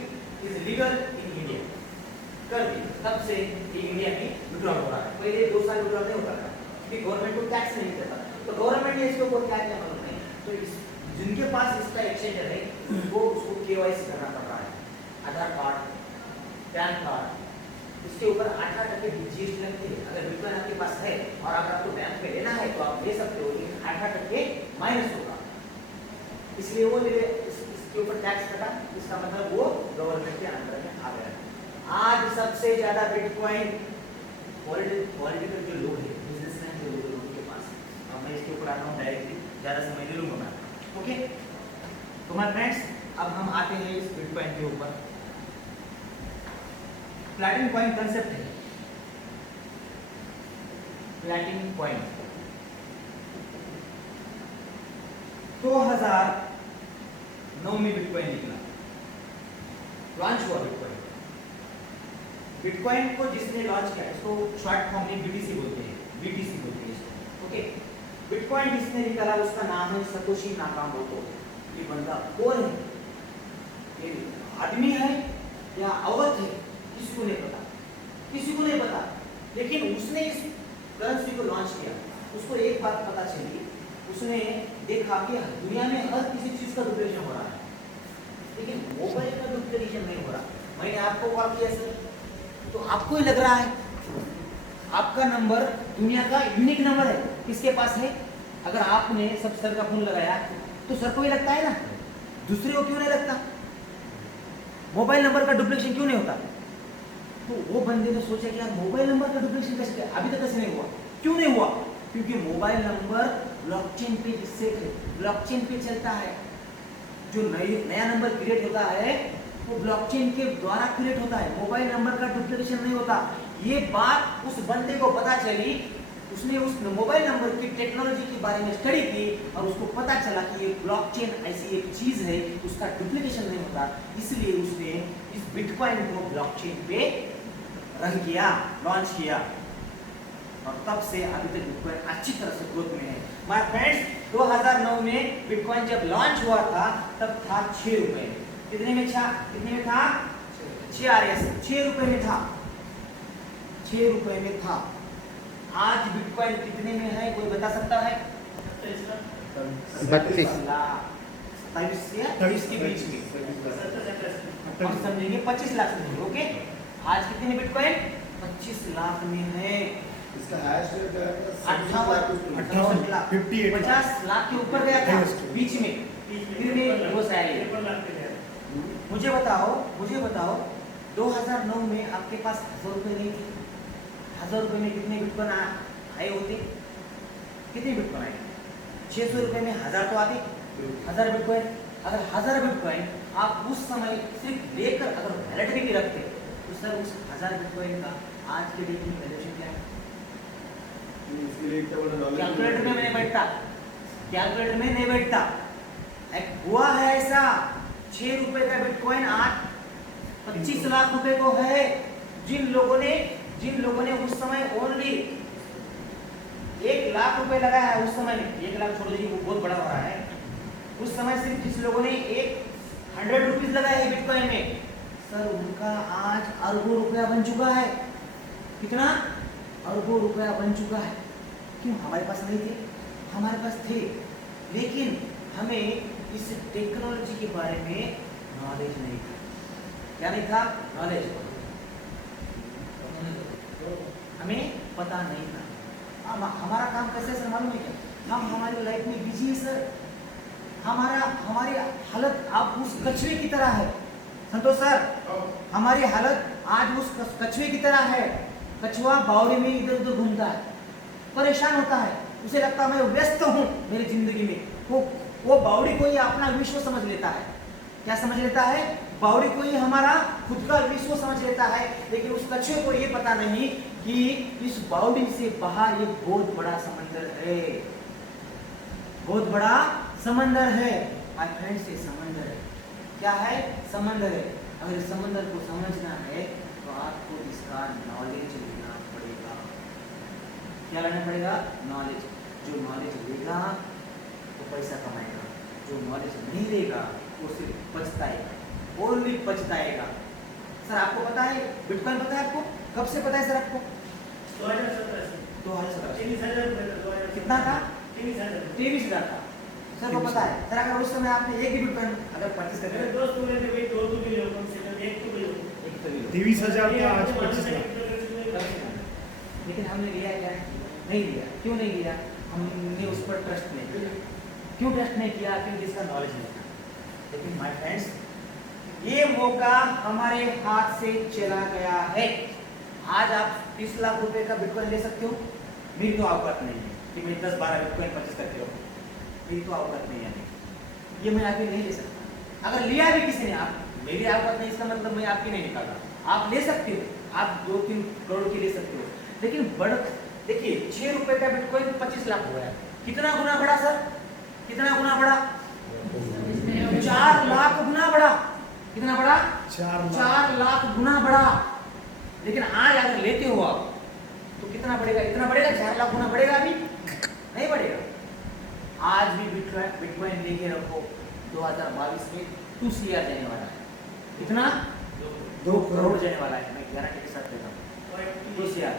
is legal in India कर दी, तब से इंडिया में विड्रॉल हो रहा है। पहले 2 साल विड्रॉल नहीं होता था क्योंकि गवर्नमेंट को टैक्स नहीं देता, तो गवर्नमेंट ने इसके ऊपर क्या किया मालूम नहीं। तो इस जिनके पास इसका एक्सचेंजर है वो उसको केवाईसी करना पड़ रहा है, आधार कार्ड, पैन कार्ड, इसके ऊपर 18% जीएसटी लगती है। अगर बिटकॉइन आपके पास है और अगर आपको बैंक में लेना है तो आप ले सकते हो, लेकिन 18% माइनस होगा, इसलिए वो इसके ऊपर टैक्स कटा। इसका मतलब वो गवर्नमेंट के अंडर में आ गया। आज सबसे ज्यादा बिटकॉइन पॉलिटिकल जो लोग है, बिजनेसमैन जो लोग उनके पास, अब मैं इसके ऊपर आता हूँ डायरेक्टली, ज्यादा समय ले लूंगा मैं, ओके। तो माय फ्रेंड्स, अब हम आते हैं इस बिटकॉइन के ऊपर। फ्लैटिंग कॉइन कंसेप्ट है, फ्लैटिंग कॉइन 2009 में बिटकॉइन निकला, लॉन्च हुआ बिटकॉइन। बिटकॉइन को जिसने लॉन्च किया, इसको शॉर्ट फॉर्म में बीटीसी बोलते हैं, बीटीसी बोलते हैं इसको, ओके। बिटकॉइन जिसने निकाला उसका नाम है सतोशी नाकामोटो। ये बंदा कौन है? ये आदमी है या औरत है? किसी को नहीं पता, किसी को नहीं पता, लेकिन उसने इस करेंसी को लॉन्च किया। उसको एक बात पता चली, उसने देखा कि दुनिया में हर किसी चीज का डुप्लीकेशन हो रहा है, लेकिन मोबाइल का डुप्लीकेशन नहीं हो रहा। मैंने आपको कॉल किया सर, तो आपको ही लग रहा है आपका नंबर दुनिया का यूनिक नंबर है, किसके पास है? अगर आपने सब सर का फोन लगाया तो सर को ही लगता है ना, दूसरे को क्यों नहीं लगता? मोबाइल नंबर का डुप्लीकेशन क्यों नहीं होता? तो वो बंदे ने सोचा कि यार मोबाइल नंबर का डुप्लीकेशन कैसे, अभी तक कैसे नहीं हुआ? क्यों नहीं हुआ? क्योंकि मोबाइल नंबर ब्लॉकचेन पे जिससे ब्लॉकचेन पे चलता है। जो नया नंबर क्रिएट होता है वो ब्लॉकचेन के द्वारा क्रिएट होता है, मोबाइल नंबर का डुप्लीकेशन नहीं होता। ये बात उस बंदे को पता चली, उसने उस मोबाइल नंबर की टेक्नोलॉजी के बारे में स्टडी की और उसको पता चला कि ये ब्लॉकचेन ऐसी एक चीज है, उसका डुप्लीकेशन नहीं होता, इसलिए उसने इस बिटकॉइन को ब्लॉकचेन पे रन किया, लॉन्च किया, और तब से अभी तक बिटकॉइन अच्छी तरह से ग्रोथ में है। माय फ्रेंड्स, 2009 में बिटकॉइन जब लॉन्च हुआ था तब था 6 रुपए। कितने में था? 6 रुपए में था, 6 रुपए में था। आज बिटकॉइन कितने में है, कोई बता सकता है? 32 लाख, 27 या 30 के बीच में हम समझेंगे, 25 लाख समझेंगे, ओके। आज कितने में बिटकॉइन? 25 लाख में है। इसका हाईएस्ट 58 लाख, 50 लाख के ऊपर गया था बीच में, फिर में वो सारे। मुझे बताओ 2009 में आपके पास 1000 रुपए नहीं थे, 1000 रुपए में कितने बिटकॉइन आए होते? कितने बिटकॉइन आए? 600 रुपए में 1000 तो आते, 1000 बिटकॉइन। अगर 1000 बिटकॉइन आप उस समय सिर्फ लेकर अगर वैलेट में भी रखते तो सर उस 1000 बिटकॉइन का आज के डेट में वैल्यूएशन क्या है? कैलकुलेटर में नहीं बैठता, कैलकुलेटर में नहीं बैठता। हुआ है ऐसा, 6 रुपए का बिटकॉइन आज 25 लाख रुपए को है। जिन लोगों ने उस समय ओनली 1 लाख रुपए लगाया है, उस समय 1 लाख छोड़ दीजिए, वो बहुत बड़ा हो रहा है। उस समय सिर्फ जिस लोगों ने 100 रुपीज लगाए है बिटकॉइन में, सर उनका आज अरबों रुपया बन चुका है। कितना? अरबों रुपया बन चुका है। क्यों? हमारे पास नहीं थे, हमारे पास थे। लेकिन हमें इस टेक्नोलॉजी के बारे में नॉलेज नहीं था। क्या नहीं था? नॉलेज। हमें पता नहीं था। हमारा काम कैसे सर मालूम है क्या? हम हमारी लाइफ में बिजी है सर। हमारी हालत आप उस कछुए की तरह है संतोष सर। हमारी हालत आज उस कछुए की तरह है। कछुआ बावड़ी में इधर उधर घूमता है, परेशान होता है, उसे लगता है मैं व्यस्त हूँ मेरी जिंदगी में। वो बावड़ी को ही अपना विश्व समझ लेता है। क्या समझ लेता है? बावड़ी को ही हमारा खुद का विश्व समझ लेता है। लेकिन उस कछुए को ये पता नहीं कि इस बावड़ी से बाहर एक बहुत बड़ा समंदर है, बहुत बड़ा समंदर है। माय फ्रेंड्स, ये समंदर है। क्या है? समंदर है। अगर इस समंदर को समझना है तो आपको इसका नॉलेज लेना पड़ेगा। क्या लेना पड़ेगा? नॉलेज। जो नॉलेज लेगा वो पैसा कमाएगा, जो नॉलेज नहीं लेगा वो सिर्फ पछताएगा, ओनली पछताएगा। सर आपको पता है बिटकॉइन पता है आपको? कब से पता है सर आपको? 2017 कितना था? 23,000 था। सर को पता है? सर अगर उस समय आपने एक ही बिटकॉइन अगर परचेज कर लिया, 23,000 था, आज 25,000। लेकिन हमने लिया क्या? नहीं लिया। क्यों नहीं लिया? हमने उस पर ट्रस्ट नहीं किया। क्यों ट्रस्ट नहीं किया? क्योंकि इसका नॉलेज नहीं था। लेकिन माय फ्रेंड्स, ये मौका हमारे हाथ से चला गया है। आज आप 30 लाख रुपए का बिटकॉइन ले सकते हो। मेरी तो औकात नहीं है कि मैं 10-12 बिटकॉइन परचेज करके रखूं। मेरी तो औकात नहीं है, ये मैं आपकी नहीं ले सकता। अगर लिया भी किसी ने, आप मेरी औकात नहीं, इसका मतलब मैं आपकी नहीं निकाला। आप ले सकते हो, आप 2-3 करोड़ की ले सकते हो। लेकिन देखिए 6 रुपए का बिटकॉइन 25 लाख हुआ है। कितना गुना बढ़ा सर? कितना गुना बढ़ा? 4 लाख गुना बढ़ा। कितना बढ़ा? 4 लाख गुना बढ़ा। लेकिन आज अगर लेते हो आप तो कितना बढ़ेगा? इतना बढ़ेगा? 4 लाख गुना बढ़ेगा? अभी नहीं बढ़ेगा। आज भी बिटकॉइन लेके रखो, 2022 में 2 CR जाने वाला है। कितना? 2 करोड़ जाने वाला है। मैं गारंटी के साथ कहता हूँ 2 CR।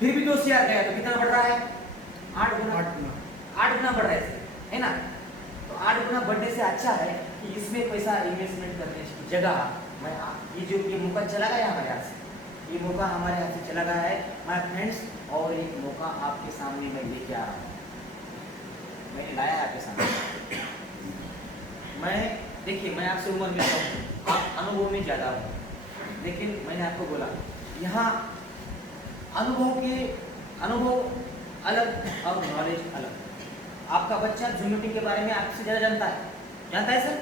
फिर भी 2 CR गया तो कितना बढ़ रहा है? 8 गुना। 8 गुना बढ़ रहा है ना? तो 8 गुना बढ़ने से अच्छा है कि इसमें पैसा इन्वेस्टमेंट करने की जगह मैं ये मौका चला गया हमारे हाथ से, ये मौका हमारे हाथ से चला गया है माय फ्रेंड्स। और एक मौका आपके सामने मैं लेके आ रहा हूँ, मैंने लाया है आपके सामने। देखिए मैं आपसे उम्र में कम हूँ, आप अनुभव में ज़्यादा हूँ, लेकिन मैंने आपको बोला यहाँ अनुभव अलग और नॉलेज अलग। आपका बच्चा जूम मीटिंग के बारे में आपसे ज़्यादा जानता है सर?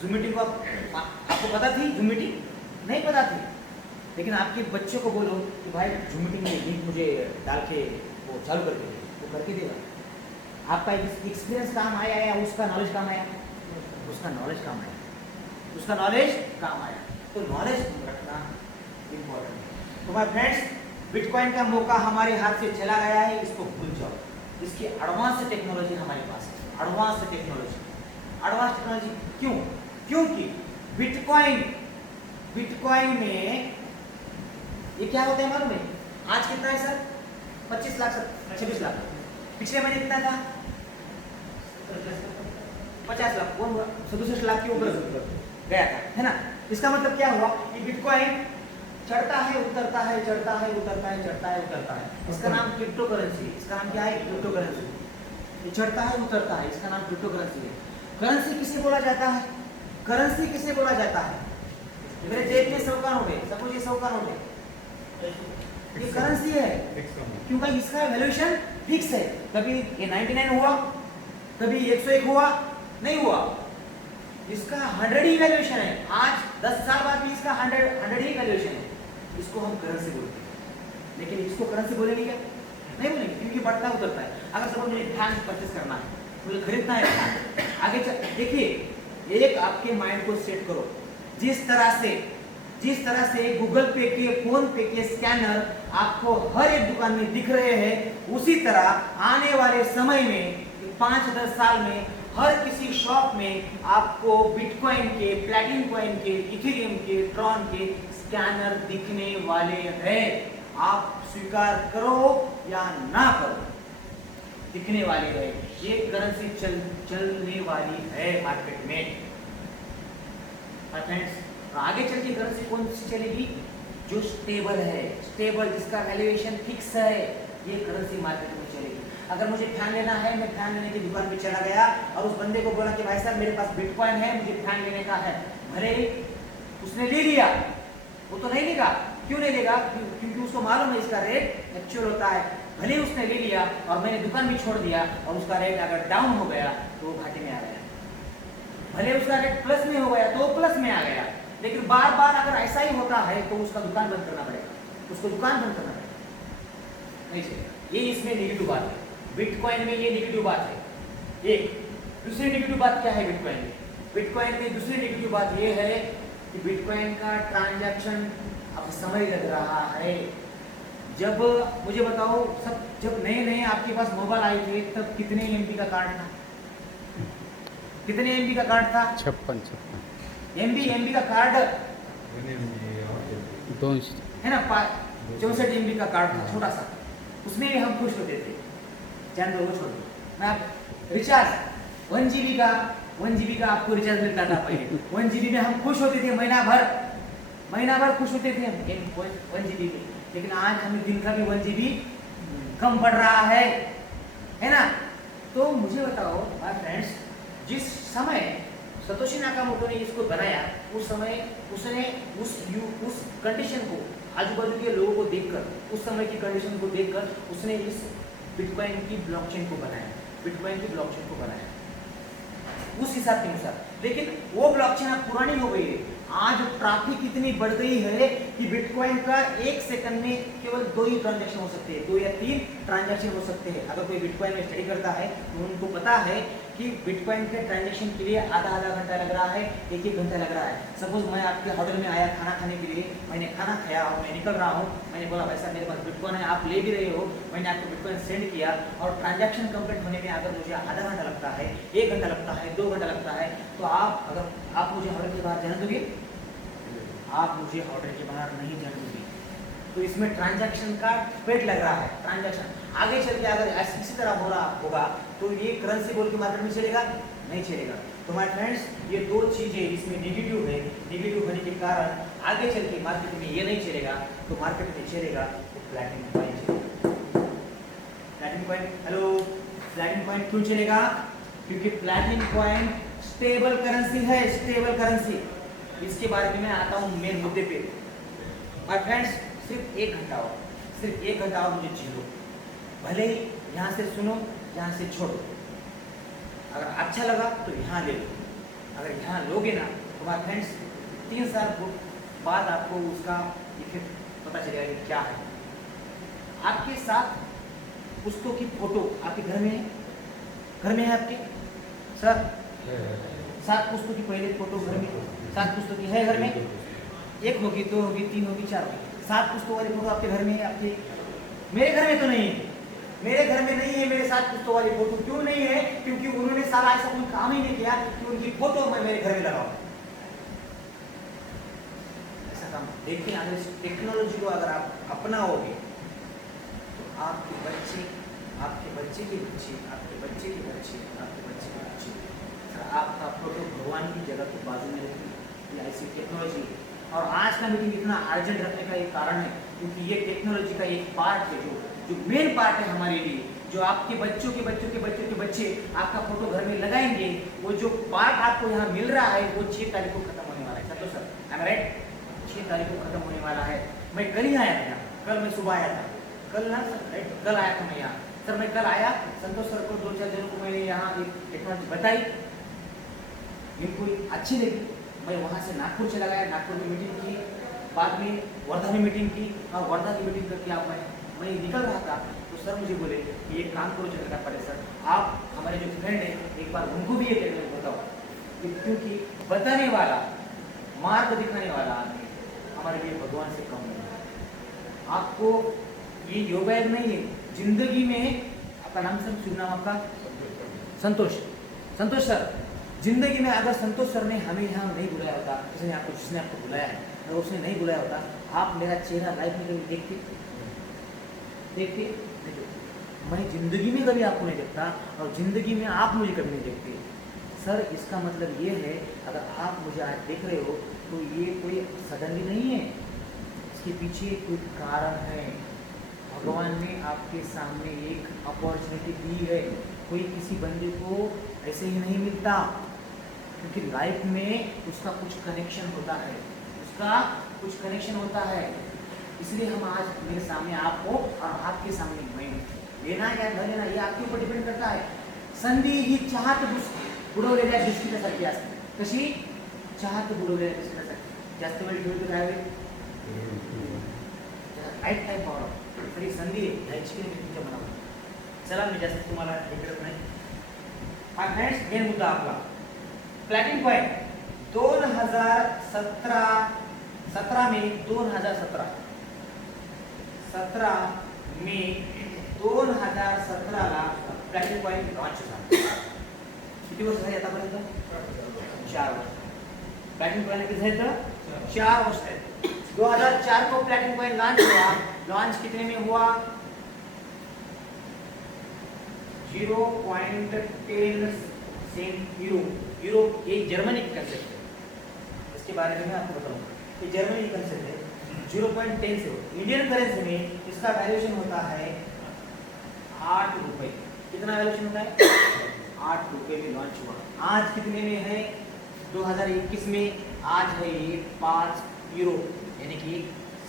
जूम मीटिंग को आपको पता थी? जूम मीटिंग नहीं पता थी। लेकिन आपके बच्चों को बोलो कि भाई जूम मीटिंग में लिंक मुझे डाल के वो चालू करके दे, वो करके देगा। आपका एक्सपीरियंस काम आया या उसका नॉलेज काम आया? उसका नॉलेज काम आया, उसका नॉलेज काम आया। तो नॉलेज रखना इम्पोर्टेंट है। तो माय फ्रेंड्स, बिटकॉइन का मौका हमारे हाथ से चला गया है, इसको भूल जाओ। इसकी एडवांस टेक्नोलॉजी हमारे पास है। एडवांस टेक्नोलॉजी क्यों? क्योंकि बिटकॉइन में ये क्या होता है मालूम है? आज कितना है सर? 25 लाख, 26 लाख। पिछले महीने कितना था? 50 लाख। वो 67 लाख के ऊपर गया था, है ना? इसका मतलब क्या हुआ कि बिटकॉइन चढ़ता है उतरता है, चढ़ता है उतरता है, चढ़ता है उतरता है। इसका नाम क्रिप्टो करेंसी। इसका नाम क्या है? Crypto currency. ये चढ़ता है उतरता है, इसका नाम क्रिप्टो करेंसी है। करेंसी किसे बोला जाता है? करेंसी किसे बोला जाता है? मेरे जेब में 100 का नोट है, सपोज ये 100 का नोट है, ये करेंसी है क्योंकि इसका वैल्यूएशन फिक्स है। कभी ये 99 हुआ, कभी 101 हुआ, नहीं हुआ। इसका 100 ही वैल्यूएशन है। आज 10 साल बाद भी इसका 100 ही वैल्यूएशन है। इसको हम करेंसी बोलते हैं। लेकिन इसको करेंसी बोलेंगे क्या? नहीं बोलेंगे, क्योंकि बढ़ता उतरता है। अगर सपोज मुझे ध्यान परचेस करना है, मुझे खरीदना है, आगे देखिए, एक आपके माइंड को सेट करो। जिस तरह से गूगल पे के, फोन पे के स्कैनर आपको हर एक दुकान में दिख रहे हैं, उसी तरह आने वाले समय में 5-10 साल में हर किसी शॉप में आपको बिटकॉइन के, प्लैटिनम कॉइन के, इथेरियम के, ट्रॉन के स्कैनर दिखने वाले हैं। आप स्वीकार करो या ना करो, दिखने वाले हैं। ये करेंसी चलने वाली है मार्केट में फ्रेंड्स। आगे चल के करेंसी कौन सी चलेगी? जो स्टेबल है, स्टेबल जिसका वैल्यूएशन फिक्स है, ये करेंसी मार्केट में चलेगी। अगर मुझे फैन लेना है, मैं फैन लेने की दुकान पे चला गया और उस बंदे को बोला कि भाई साहब मेरे पास बिटकॉइन है, मुझे फैन लेने का है, भले उसने ले लिया, वो तो नहीं लेगा। क्यों नहीं लेगा? क्योंकि उसको मालूम है इसका रेट एक्चुअल होता है। भले उसने ले लिया और मैंने दुकान भी छोड़ दिया और उसका रेट अगर डाउन हो गया तो वो घाटे में आ गया, भले उसका रेट प्लस में हो गया तो प्लस में आ गया। लेकिन बार बार अगर ऐसा ही होता है तो उसका दुकान बंद करना पड़ेगा, उसको दुकान बंद करना पड़ेगा। नहीं चलेगा। ये इसमें नेगेटिव बात है, बिटकॉइन में ये नेगेटिव बात है। एक दूसरी नेगेटिव बात क्या है बिटकॉइन में? बिटकॉइन में दूसरी नेगेटिव बात ये है कि बिटकॉइन का ट्रांजैक्शन अब समय लग रहा है। जब मुझे बताओ, सब जब नए नए आपके पास मोबाइल आए थे तब कितने एमबी का कार्ड था? कितने एमबी का कार्ड था? 56 एमबी का कार्ड है ना, 64 एमबी का कार्ड था छोटा सा, उसमें भी हम खुश होते थे। जान दो, वो छोड़ दो। मैं आप रिचार्ज 1 GB का आपको रिचार्ज मिलता था पहले, 1 GB में हम खुश होते थे, महीना भर खुश होते थे हम 1 GB में। लेकिन आज हमें दिन का भी 1 GB कम पड़ रहा है ना। तो मुझे बताओ माय फ्रेंड्स, जिस समय सतोशी नाकामोटो ने इसको बनाया उस समय उसने उस कंडीशन को, आजू बाजू के लोगों को देखकर, उस समय की कंडीशन को देखकर उसने इस बिटकॉइन की ब्लॉकचेन को बनाया, बिटकॉइन की ब्लॉकचेन को बनाया उस हिसाब के अनुसार। लेकिन वो ब्लॉकचेन अब पुरानी हो गई है। आज ट्रैफिक इतनी बढ़ गई है कि बिटकॉइन का 1 सेकंड में केवल 2 ही ट्रांजैक्शन हो सकते हैं, 2 या 3 ट्रांजैक्शन हो सकते हैं। अगर कोई बिटकॉइन में स्टडी करता है तो उनको पता है कि बिटकॉइन के ट्रांजैक्शन के लिए आधा घंटा लग रहा है, 1 घंटा लग रहा है। सपोज मैं आपके होटल में आया खाना खाने के लिए, मैंने खाना खाया और मैं निकल रहा हूँ, मैंने बोला भाई साहब मेरे पास बिटकॉइन है, आप ले भी रहे हो, मैंने आपको बिटकॉइन सेंड किया और ट्रांजैक्शन कंप्लीट होने में अगर मुझे आधा घंटा लगता है, 1 घंटा लगता है, 2 घंटा लगता है, तो आप मुझे होटल के बाहर जाने दोगे? आप मुझे होटल के बाहर नहीं जाने दोगे। तो इसमें ट्रांजैक्शन का स्पीड लग रहा है, ट्रांजैक्शन आगे चल के अगर इसी तरह हो रहा होगा तो ये करेंसी बोल के मार्केट में चलेगा? नहीं चलेगा। तो माय फ्रेंड्स, ये 2 चीजें इसमें नेगेटिव है, नेगेटिव होने के कारण आगे चल के मार्केट में ये नहीं चलेगा। तो मार्केट में चलेगा तो प्लैटिनम कॉइन चलेगा। Platinum coin, hello, platinum coin क्यों चलेगा? क्योंकि प्लैटिनम कॉइन स्टेबल करेंसी है, स्टेबल करेंसी। इसके बारे में मैं आता हूँ मेन मुद्दे पे। माय फ्रेंड्स, सिर्फ 1 घंटा और, सिर्फ 1 घंटा और मुझे जी लो, भले ही यहाँ से सुनो, यहाँ से छोड़ो। अगर अच्छा लगा तो यहाँ ले लो, अगर यहाँ लोगे ना तो माय फ्रेंड्स 3 साल बाद आपको उसका इफेक्ट पता चलेगा कि क्या है। आपके साथ पुस्तकों की फोटो आपके घर में है आपके सर? 7 पुस्तकों की पहले फोटो घर में, 7 पुस्तकों की है घर में? 1 होगी, 2 होगी, 3 होगी, 4 होगी। 7 पुस्तकों वाली फोटो आपके घर में है? आपके मेरे घर में तो नहीं है, मेरे घर में नहीं है मेरे 7 पुस्तकों वाली फोटो। क्यों नहीं है? क्योंकि उन्होंने सारा ऐसा कोई काम ही नहीं किया कि उनकी फोटो मैं मेरे घर में लगाऊं। ऐसा काम देखिए, अगर इस टेक्नोलॉजी को अगर आप अपनाओगे तो आपके बच्चे की बच्चे, आपके बच्चे के बच्चे, आपका फोटो भगवान की जगह के बाजू में रखी, ऐसी टेक्नोलॉजी। और आज का मीटिंग इतना अर्जेंट रखने का एक कारण है क्योंकि ये टेक्नोलॉजी का एक पार्ट है, जो मेन पार्ट है हमारे लिए, जो आपके बच्चों के बच्चे आपका फोटो घर में लगाएंगे। वो जो पार्ट आपको यहाँ मिल रहा है वो 6 तारीख को खत्म होने वाला है। Sir, I am right? 6 तारीख को खत्म होने वाला है। मैं कल ही आया था, कल मैं सुबह आया था, कल ना सर, कल आया था मैं यहाँ। सर मैं कल आया, संतोष सर को 2-4 जनों को मैंने यहाँ एक टेक्नोलॉजी बताई, इनको अच्छी लगी। मैं वहाँ से नागपुर चला गया, नागपुर में मीटिंग की, बाद में वर्धा में मीटिंग की, और वर्धा की मीटिंग करके आप मैं निकल रहा था तो सर मुझे बोले कि एक काम करो चंद्रकांत पाटिल सर, आप हमारे जो फ्रेंड हैं एक बार उनको भी ये टेक्नोलॉजी बताओ। क्योंकि बताने वाला, मार्ग दिखाने वाला आदमी हमारे लिए भगवान से कम नहीं है। आपको ये योगायोग नहीं है जिंदगी में। आपका नाम सर, शुभ नाम आपका? संतोष सर। जिंदगी में अगर संतोष सर ने हमें यहाँ नहीं बुलाया होता, जिसने आपको बुलाया है, अगर उसने नहीं बुलाया होता, आप मेरा चेहरा लाइफ में कभी देखते? नहीं। मैं जिंदगी में कभी आपको नहीं देखता और जिंदगी में आप मुझे कभी नहीं देखते। सर इसका मतलब ये है, अगर आप मुझे आज देख रहे हो तो ये कोई सडनली नहीं है, इसके पीछे कोई कारण है। भगवान ने आपके सामने एक अपॉर्चुनिटी दी है। कोई किसी बंदे को ऐसे ही नहीं मिलता, क्योंकि लाइफ में उसका कुछ कनेक्शन होता है, उसका कुछ कनेक्शन होता है। इसलिए हम आज मेरे सामने आपको और आपके सामने मैं, लेना या न लेना ये आपके ऊपर डिपेंड करता है। संधी ही चाहत बुडवलेल्या बिस्किटासारखी असते. कशी? चाहत बुडवलेल्या बिस्किटासारखी. जास्त वेळ ठेवली काय होईल? Right time power. तरी संधी घ्यायची की तुमच्या मनावर. चला मी जास्त तुम्हाला हे करत नाही. हा फ्रेंड्स मेन मुद्दा आपला प्लॅटिंग पॉइंट 17 मे 2017 ला प्लॅटिंग पॉइंट लॉन्च झाला. किती वर्ष झाली आतापर्यंत? 4 वर्ष. प्लैटिनम पॉइंट कितने थे? 4 वर्ष थे. 2004 को प्लैटिनम पॉइंट लॉन्च हुआ. लॉन्च कितने में हुआ? 0.10 सेंट यूरो. एक जर्मनी का कंसेप्ट है, इसके बारे में मैं आपको बताऊंगा. ये जर्मनी का कंसेप्ट है. 0.10 से इंडियन करेंसी में इसका वैल्यूएशन होता है 8 रुपए. कितना वैल्यूएशन होता है? 8 रुपए में लॉन्च हुआ. आज कितने में है? 2021 में आज है ये 5 यूरो, यानी कि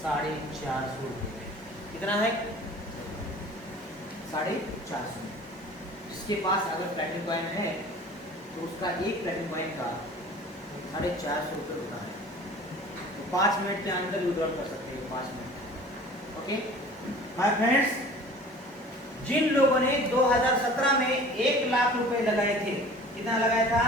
450 रुपये. कितना है? 450. जिसके पास अगर प्लैटिनम कॉइन है तो उसका एक प्लैटिनम कॉइन का 450 रुपये होता है. तो 5 मिनट के अंदर विड्रॉल कर सकते हैं. 5 मिनट. ओके माय फ्रेंड्स, जिन लोगों ने 2017 में 1 लाख रुपए लगाए थे, कितना लगाया था?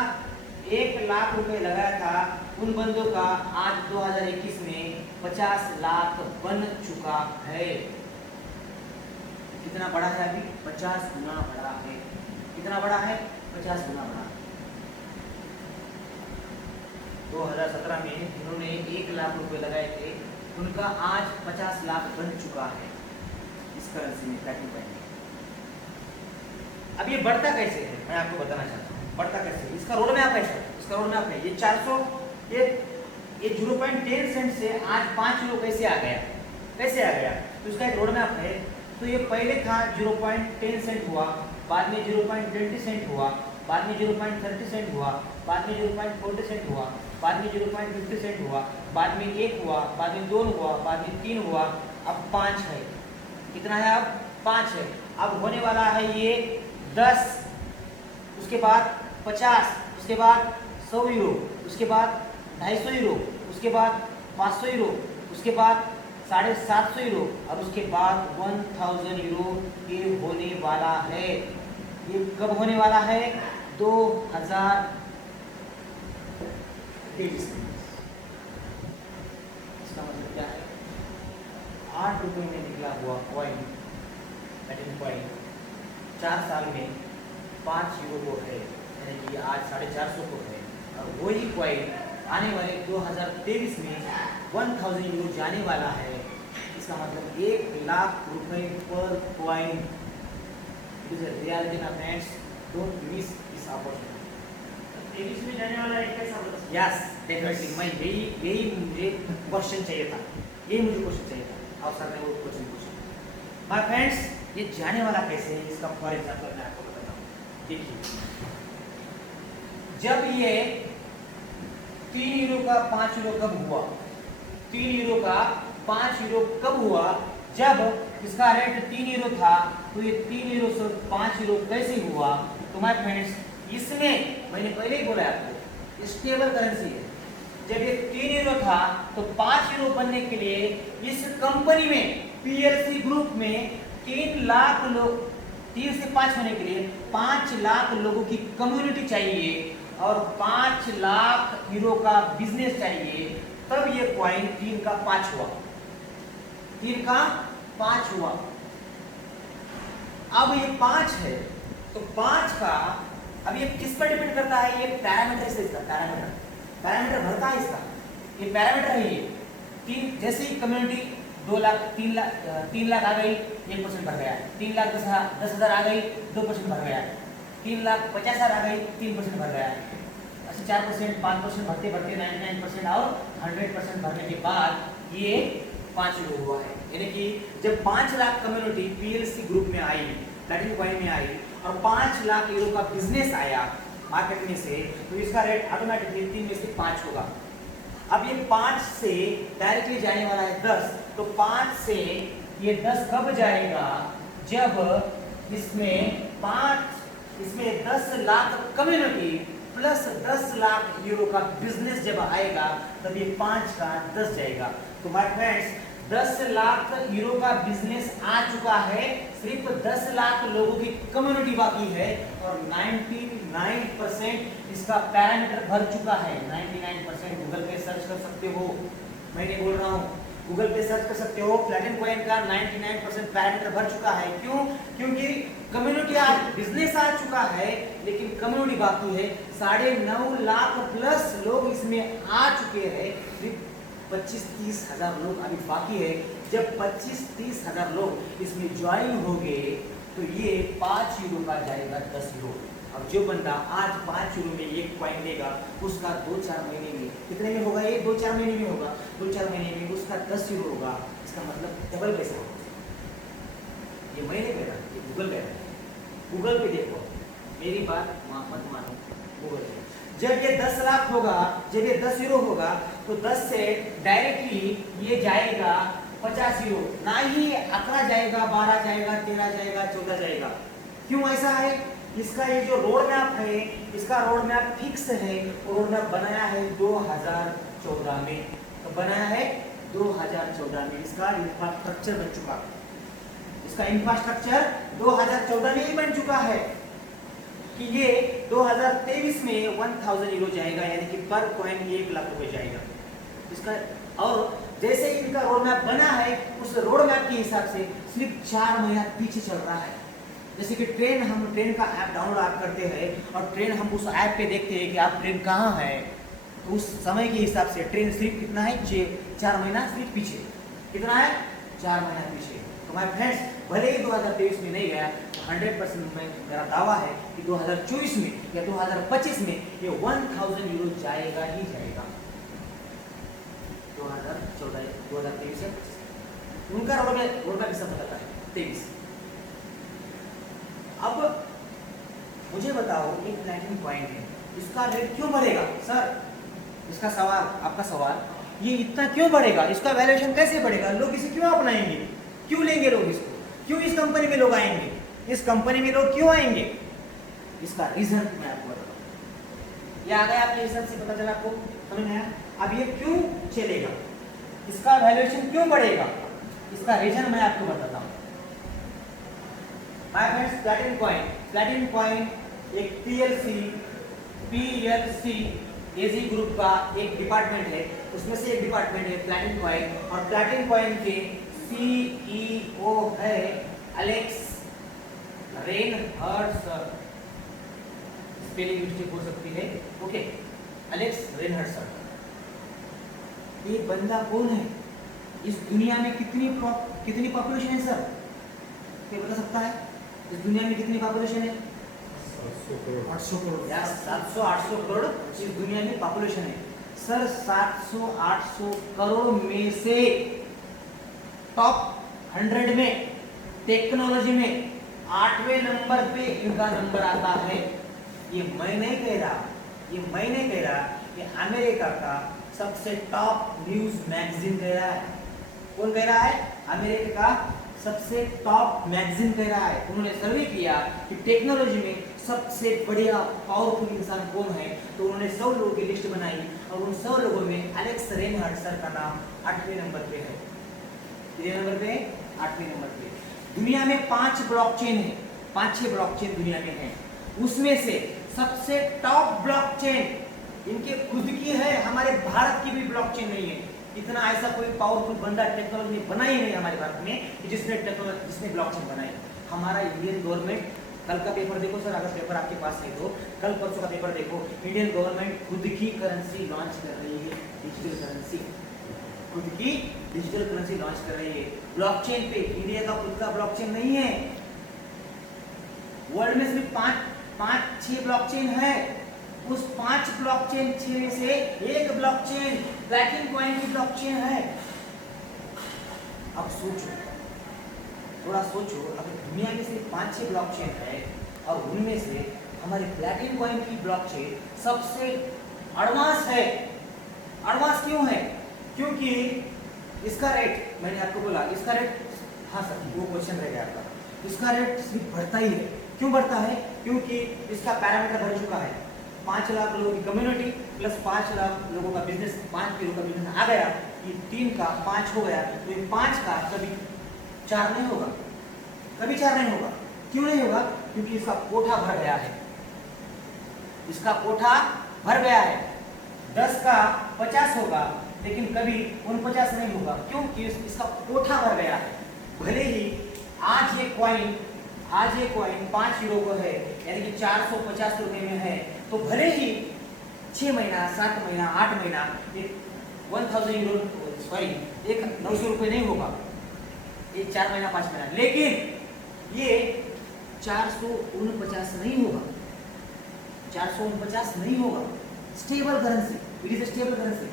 1 लाख रुपए लगाया था. उन बंदों का आज 2021 में 50 लाख बन चुका है. कितना बड़ा है? अभी 50 गुना बड़ा है. कितना बड़ा है? 50 गुना बड़ा. 2017 में जिन्होंने 1 लाख रुपए लगाए थे उनका आज 50 लाख बन चुका है इस करेंसी में, प्लैटिनम कॉइन में. अब ये बढ़ता कैसे है मैं आपको बताना चाहता हूँ. बढ़ता कैसे? इसका रोड मैप है. इसका रोड मैप है ये 400, ये 0.10 सेंट से आज 5 यूरो कैसे आ गया? कैसे आ गया? तो इसका एक रोड मैप है. तो ये पहले था 0.10 सेंट हुआ, बाद में 0.20 सेंट हुआ, बाद में 0.30 सेंट हुआ, बाद में 0.40 सेंट हुआ, बाद में 0.50 सेंट हुआ, बाद में 1 हुआ, बाद में 2 हुआ, बाद में 3 हुआ, अब 5 है. कितना है? अब 5 है. अब होने वाला है ये 10, उसके बाद 50, उसके बाद 100 यूरो, उसके बाद 250 यूरो, उसके बाद 500 यूरो, उसके बाद 750 यूरो और उसके बाद 1000 यूरो. ये होने वाला है. ये कब होने वाला है? 2023 में. इसका मतलब क्या है? 8 रुपये में निकला हुआ कॉइन, प्लैटिनम कॉइन 4 साल में 5 यूरो को है, यानी कि आज 450 को है. और वही कॉइन आने वाले 2023 में 1000 यूरो जाने वाला है. इसका मतलब 1 लाख रुपए पर coin. It is a reality ना friends. Don't miss this opportunity. 23 में जाने वाला है कैसा बता? Yes definitely. मैं यही मुझे क्वेश्चन चाहिए था. यही मुझे क्वेश्चन चाहिए था. और सर ने वो क्वेश्चन पूछा. माय फ्रेंड्स, ये जाने वाला कैसे है इसका फॉर एग्जांपल मैं आपको बताता हूँ. देखिए, जब ये 3 यूरो का 5 यूरो कब हुआ? 3 यूरो का 5 यूरो कब हुआ? जब इसका रेट 3 यूरो था. तो ये 3 यूरो से 5 यूरो कैसे हुआ? तो माय फ्रेंड्स, इसमें मैंने पहले ही बोला आपको स्टेबल करेंसी है. जब ये 3 यूरो था तो 5 यूरो बनने के लिए इस कंपनी में, पीएलसी ग्रुप में 3 लाख लोग, 3 से 5 होने के लिए 5 लाख लोगों की कम्युनिटी चाहिए और 5 लाख यूरो का बिजनेस चाहिए. तब ये कॉइन 3 का 5 हुआ. 3 का 5 हुआ. अब ये 5 है तो 5 का, अब ये किस पर डिपेंड करता है? ये पैरामीटर से, इसका पैरामीटर भरता है इसका. ये पैरामीटर है. ये 3 जैसे ही कम्युनिटी 2 लाख 3 लाख आ गई 1% भर गया, 3 लाख 10,000 आ गई 2% भर गया, 3 लाख 50,000 आ गई 3% भर गया। अच्छा 4% 5% भरते भरते 99% और 100% भरने के बाद ये 5 यूरो हुआ है। यानी कि जब 5 लाख कम्युनिटी पीएलसी ग्रुप में आई, प्लैटिनम कॉइन में आई और 5 लाख यूरो का बिजनेस आया मार्केट में से, तो इसका रेट ऑटोमेटिकली 3 में से 5 होगा। अब ये 5 से डायरेक्टली जाने वाला है 10, तो 5 से ये 10 कब जाएगा, जब इसमें 10 lakh community plus 10 lakh euro का बिजनेस जब आएगा तब ये 5 का 10 जाएगा। तो माय फ्रेंड्स 10 लाख यूरो का बिजनेस आ चुका है, सिर्फ 10 लाख लोगों की कम्युनिटी बाकी है और 99% इसका पैरामीटर भर चुका है। 99% गूगल पे सर्च कर सकते हो, मैं नहीं बोल रहा हूँ, गूगल पे सर्च कर सकते हो, प्लैटिनम कॉइन का 99% पैरामीटर भर चुका है। क्यों? क्योंकि कम्युनिटी आज बिजनेस आ चुका है लेकिन कम्युनिटी बाकी है। 9.5 लाख प्लस लोग इसमें आ चुके हैं, सिर्फ 25-30 हजार लोग अभी बाकी है। जब 25-30 हजार लोग इसमें ज्वाइन हो गए तो ये 5 यूरो का जाएगा 10 यूरो। अब जो बंदा आज 5 यूरो में एक कॉइन लेगा उसका 2-4 महीने में कितने में होगा, ये 2-4 महीने में होगा, 2-4 महीने में उसका 10 यूरो होगा। इसका मतलब डबल पैसा होगा। ये मैं नहीं कह रहा, ये गूगल कह रहा है। गूगल पे देखो, मेरी बात मत मानो, गूगल पे जब ये 10 लाख होगा, जब ये 10 यूरो होगा तो 10 से डायरेक्टली ये जाएगा 50 यूरो, ना ही 11 जाएगा, 12 जाएगा, 13 जाएगा, 14 जाएगा। क्यों ऐसा है? इसका ये जो रोड मैप है, इसका रोड मैप फिक्स है। रोड मैप बनाया है 2014 में, तो बनाया है 2014 में। इसका इंफ्रास्ट्रक्चर बन चुका, इसका इंफ्रास्ट्रक्चर 2014 में ही बन चुका है कि ये 2023 में 1000 यूरो जाएगा, यानी कि पर कॉइन 1 लाख रुपए जाएगा इसका। और जैसे ही इनका रोड मैप बना है, उस रोड मैप के हिसाब से सिर्फ 4 महीना पीछे चल रहा है। जैसे कि हम ट्रेन का ऐप डाउनलोड आप करते हैं और ट्रेन हम उस ऐप पे देखते हैं कि आप ट्रेन कहाँ है, तो उस समय के हिसाब से ट्रेन सिर्फ कितना है, 4 महीना सिर्फ पीछे। कितना है? 4 महीना पीछे। तो माय फ्रेंड्स, भले ही 2023 में नहीं गया, 100% मेरा दावा है कि 2024 में या 2025 में ये 1000 यूरो जाएगा ही जाएगा। 2023 से उनका रोड का किस्सा बताता है 23। अब मुझे बताओ, एक प्लैटिनम कॉइन है, इसका रेट क्यों बढ़ेगा? सर इसका सवाल, आपका सवाल, ये इतना क्यों बढ़ेगा, इसका वैल्यूएशन कैसे बढ़ेगा, लोग इसे क्यों अपनाएंगे, क्यों लेंगे लोग इसको, क्यों इस कंपनी में लोग आएंगे, इस कंपनी में लोग क्यों आएंगे? इसका रीजन मैं आपको बताता हूं। ये आ गया आपके रीजन से, पता चला आपको, समझ में आया? अब ये क्यों चलेगा, इसका वैल्यूएशन क्यों बढ़ेगा, इसका रीजन मैं आपको बताता हूं। माय फ्रेंड्स, प्लैटिनम कॉइन एक पीएलसी एजी ग्रुप का एक डिपार्टमेंट है, उसमें से एक डिपार्टमेंट है प्लैटिनम कॉइन, और प्लैटिनम कॉइन के सीईओ है एलेक्स रेनहर्ट्ज सर। स्पेलिंग मिस्टेक हो सकती है, ओके, एलेक्स रेनहर्ट्ज सर। ये बंदा कौन है? इस दुनिया में कितनी पॉपुलेशन है सर, क्या बता सकता है? इस दुनिया में कितनी पॉपुलेशन है? 800 करोड़। 700-800 करोड़ इस दुनिया में पॉपुलेशन है सर। 700-800 करोड़ में से टॉप 100 में टेक्नोलॉजी में 8वें नंबर पे इनका नंबर आता है। ये मैं नहीं कह रहा, ये अमेरिका का सबसे टॉप न्यूज मैगजीन कह रहा है। कौन कह रहा है? अमेरिका का सबसे टॉप मैगजीन कह रहा है। उन्होंने सर्वे किया कि टेक्नोलॉजी में सबसे बढ़िया पावरफुल इंसान कौन है, तो उन्होंने 100 लोगों की लिस्ट बनाई और उन 100 लोगों में एलेक्स रेनहर्ट्ज सर का नाम 8वें नंबर पे है। कितने नंबर पे? 8वें नंबर पे। दुनिया में 5 ब्लॉकचेन है, 5-6 ब्लॉकचेन दुनिया में है, उसमें से सबसे टॉप ब्लॉकचेन इनके खुद की है, हमारे भारत की भी ब्लॉकचेन नहीं है। इतना ऐसा कोई पावरफुल बंदा टेक्नोलॉजी बना ही नहीं हमारे भारत में कि जिसने ब्लॉकचेन बनाई। हमारा इंडियन गवर्नमेंट, कल का पेपर देखो सर, अगर पेपर आपके पास है तो कल परसों का पेपर देखो, इंडियन गवर्नमेंट खुद की करेंसी लॉन्च कर रही है, डिजिटल करेंसी। खुद की डिजिटल करेंसी लॉन्च कर रही है ब्लॉकचेन पे। इंडिया का खुद का ब्लॉकचेन नहीं है, वर्ल्ड में सिर्फ 5-6 ब्लॉकचेन है। उस 5 ब्लॉकचेन 6 में से एक ब्लॉकचेन प्लैटिनम कॉइन की ब्लॉकचेन है। अब सोचो, थोड़ा सोचो, अगर दुनिया में सिर्फ 5-6 ब्लॉकचेन है और उनमें से हमारे प्लैटिनम कॉइन की ब्लॉकचेन सबसे एडवांस है। एडवांस क्यों है? क्योंकि इसका रेट, मैंने आपको बोला इसका रेट, हाँ सर वो क्वेश्चन रह गया आपका, इसका रेट सिर्फ बढ़ता ही है। क्यों बढ़ता है? क्योंकि इसका पैरामीटर बढ़ चुका है। 5 लाख लोगों की कम्युनिटी प्लस 5 लाख लोगों का बिजनेस, 5 किलो का बिजनेस आ गया, ये 3 का 5 हो गया, तो ये 5 का कभी 4 नहीं होगा, कभी 4 नहीं होगा। क्यों नहीं होगा? क्योंकि इसका कोठा भर गया है, इसका कोठा भर गया है। 10 का 50 होगा, लेकिन कभी 49 नहीं होगा, क्योंकि इसका कोठा भर गया है। भले ही आज ये कॉइन 5 यूरो को है, यानी कि 450 रुपए में है, तो भले ही 6 महीना 7 महीना 8 महीना 1000 यूरो, सॉरी 900 रुपए नहीं होगा, ये 4 महीना 5 महीना, लेकिन ये 449 नहीं होगा, 449 नहीं होगा। Stable currency, it is stable currency.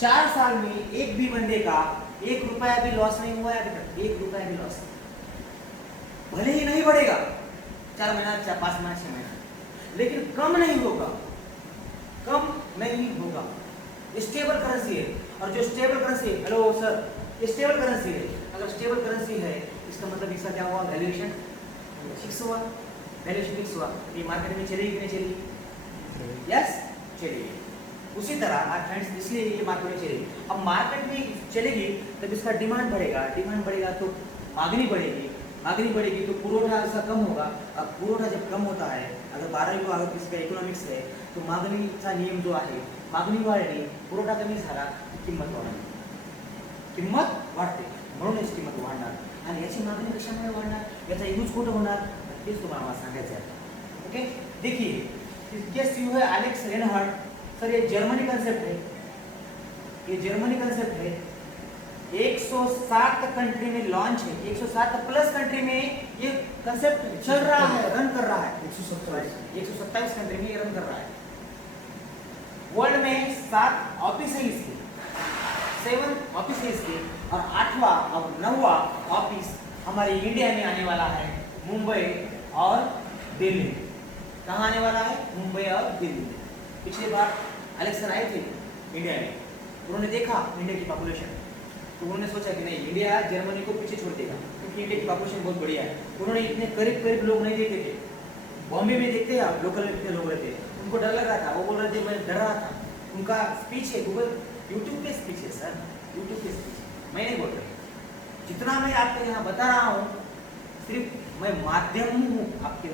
4 साल में एक भी बंदे का 1 रुपया भी लॉस नहीं हुआ है अभी तक, 1 रुपया भी लॉस। भले ही नहीं बढ़ेगा 4 महीना 5 महीना 6 महीना, लेकिन कम नहीं होगा, कम नहीं होगा। स्टेबल करेंसी है, और जो स्टेबल करेंसी है, हेलो सर, स्टेबल करेंसी है। अगर स्टेबल करेंसी है इसका मतलब इसका क्या हुआ? वैल्यूएशन फिक्स हुआ, वैल्यूएशन फिक्स हुआ। ये मार्केट में चलेगी कि नहीं चलेगी? यस चलेगी। उसी तरह फ्रेंड्स, इसलिए ये मार्केट में चलेगी। अब मार्केट में चलेगी तब इसका डिमांड बढ़ेगा, डिमांड बढ़ेगा तो मांगनी बढ़ेगी, मांगनी बढ़ेगी तो पुरोठा इसका कम होगा। अब पुरोठा जब कम होता है, अगर 12वीं को अगर किसी का इकोनॉमिक्स है तो मागणीचा नियम जो आहे, मागणी वाढली, पुरवठा कमी झाला की किंमत वाढते, किंमत वाढते, म्हणूनच किंमत वाढणार। आणि याची मागणी कशामुळे वाढणार, याचा यूज कुठे होणार, तेच तुम्हाला सांगायचं आहे। ओके, देखिए गेस यू है एलेक्स रेनहार्ड सर, ये जर्मनी कंसेप्ट है, ये जर्मनी कंसेप्ट है। 107 कंट्री में लॉन्च है, 107 प्लस कंट्री में ये कंसेप्ट चल रहा है, रन कर रहा है। 127 कंट्री में ये रन कर रहा है। वर्ल्ड में 7 ऑफिस है इसके, 7 ऑफिस है इसके, और 8वां और 9वां ऑफिस हमारे इंडिया में आने वाला है, मुंबई और दिल्ली। कहाँ आने वाला है? मुंबई और दिल्ली। पिछली बार एलेक्स सर आए थे इंडिया में, उन्होंने देखा इंडिया की पॉपुलेशन, तो उन्होंने सोचा कि नहीं, इंडिया जर्मनी को पीछे छोड़ देगा, क्योंकि इंडिया की पॉपुलेशन बहुत बढ़िया है। उन्होंने इतने करीब करीब लोग नहीं देखे थे। बॉम्बे में देखते हैं आप, लोकल में कितने लोग रहते हैं, उनको डर लग रहा था, वो बोल रहे थे मैं डर रहा था। उनका स्पीच है गूगल, यूट्यूब पे स्पीच है सर, यूट्यूब पे स्पीच, मैं नहीं बोल रहा। जितना मैं आपको यहाँ बता रहा हूँ, सिर्फ मैं माध्यम हूँ आपके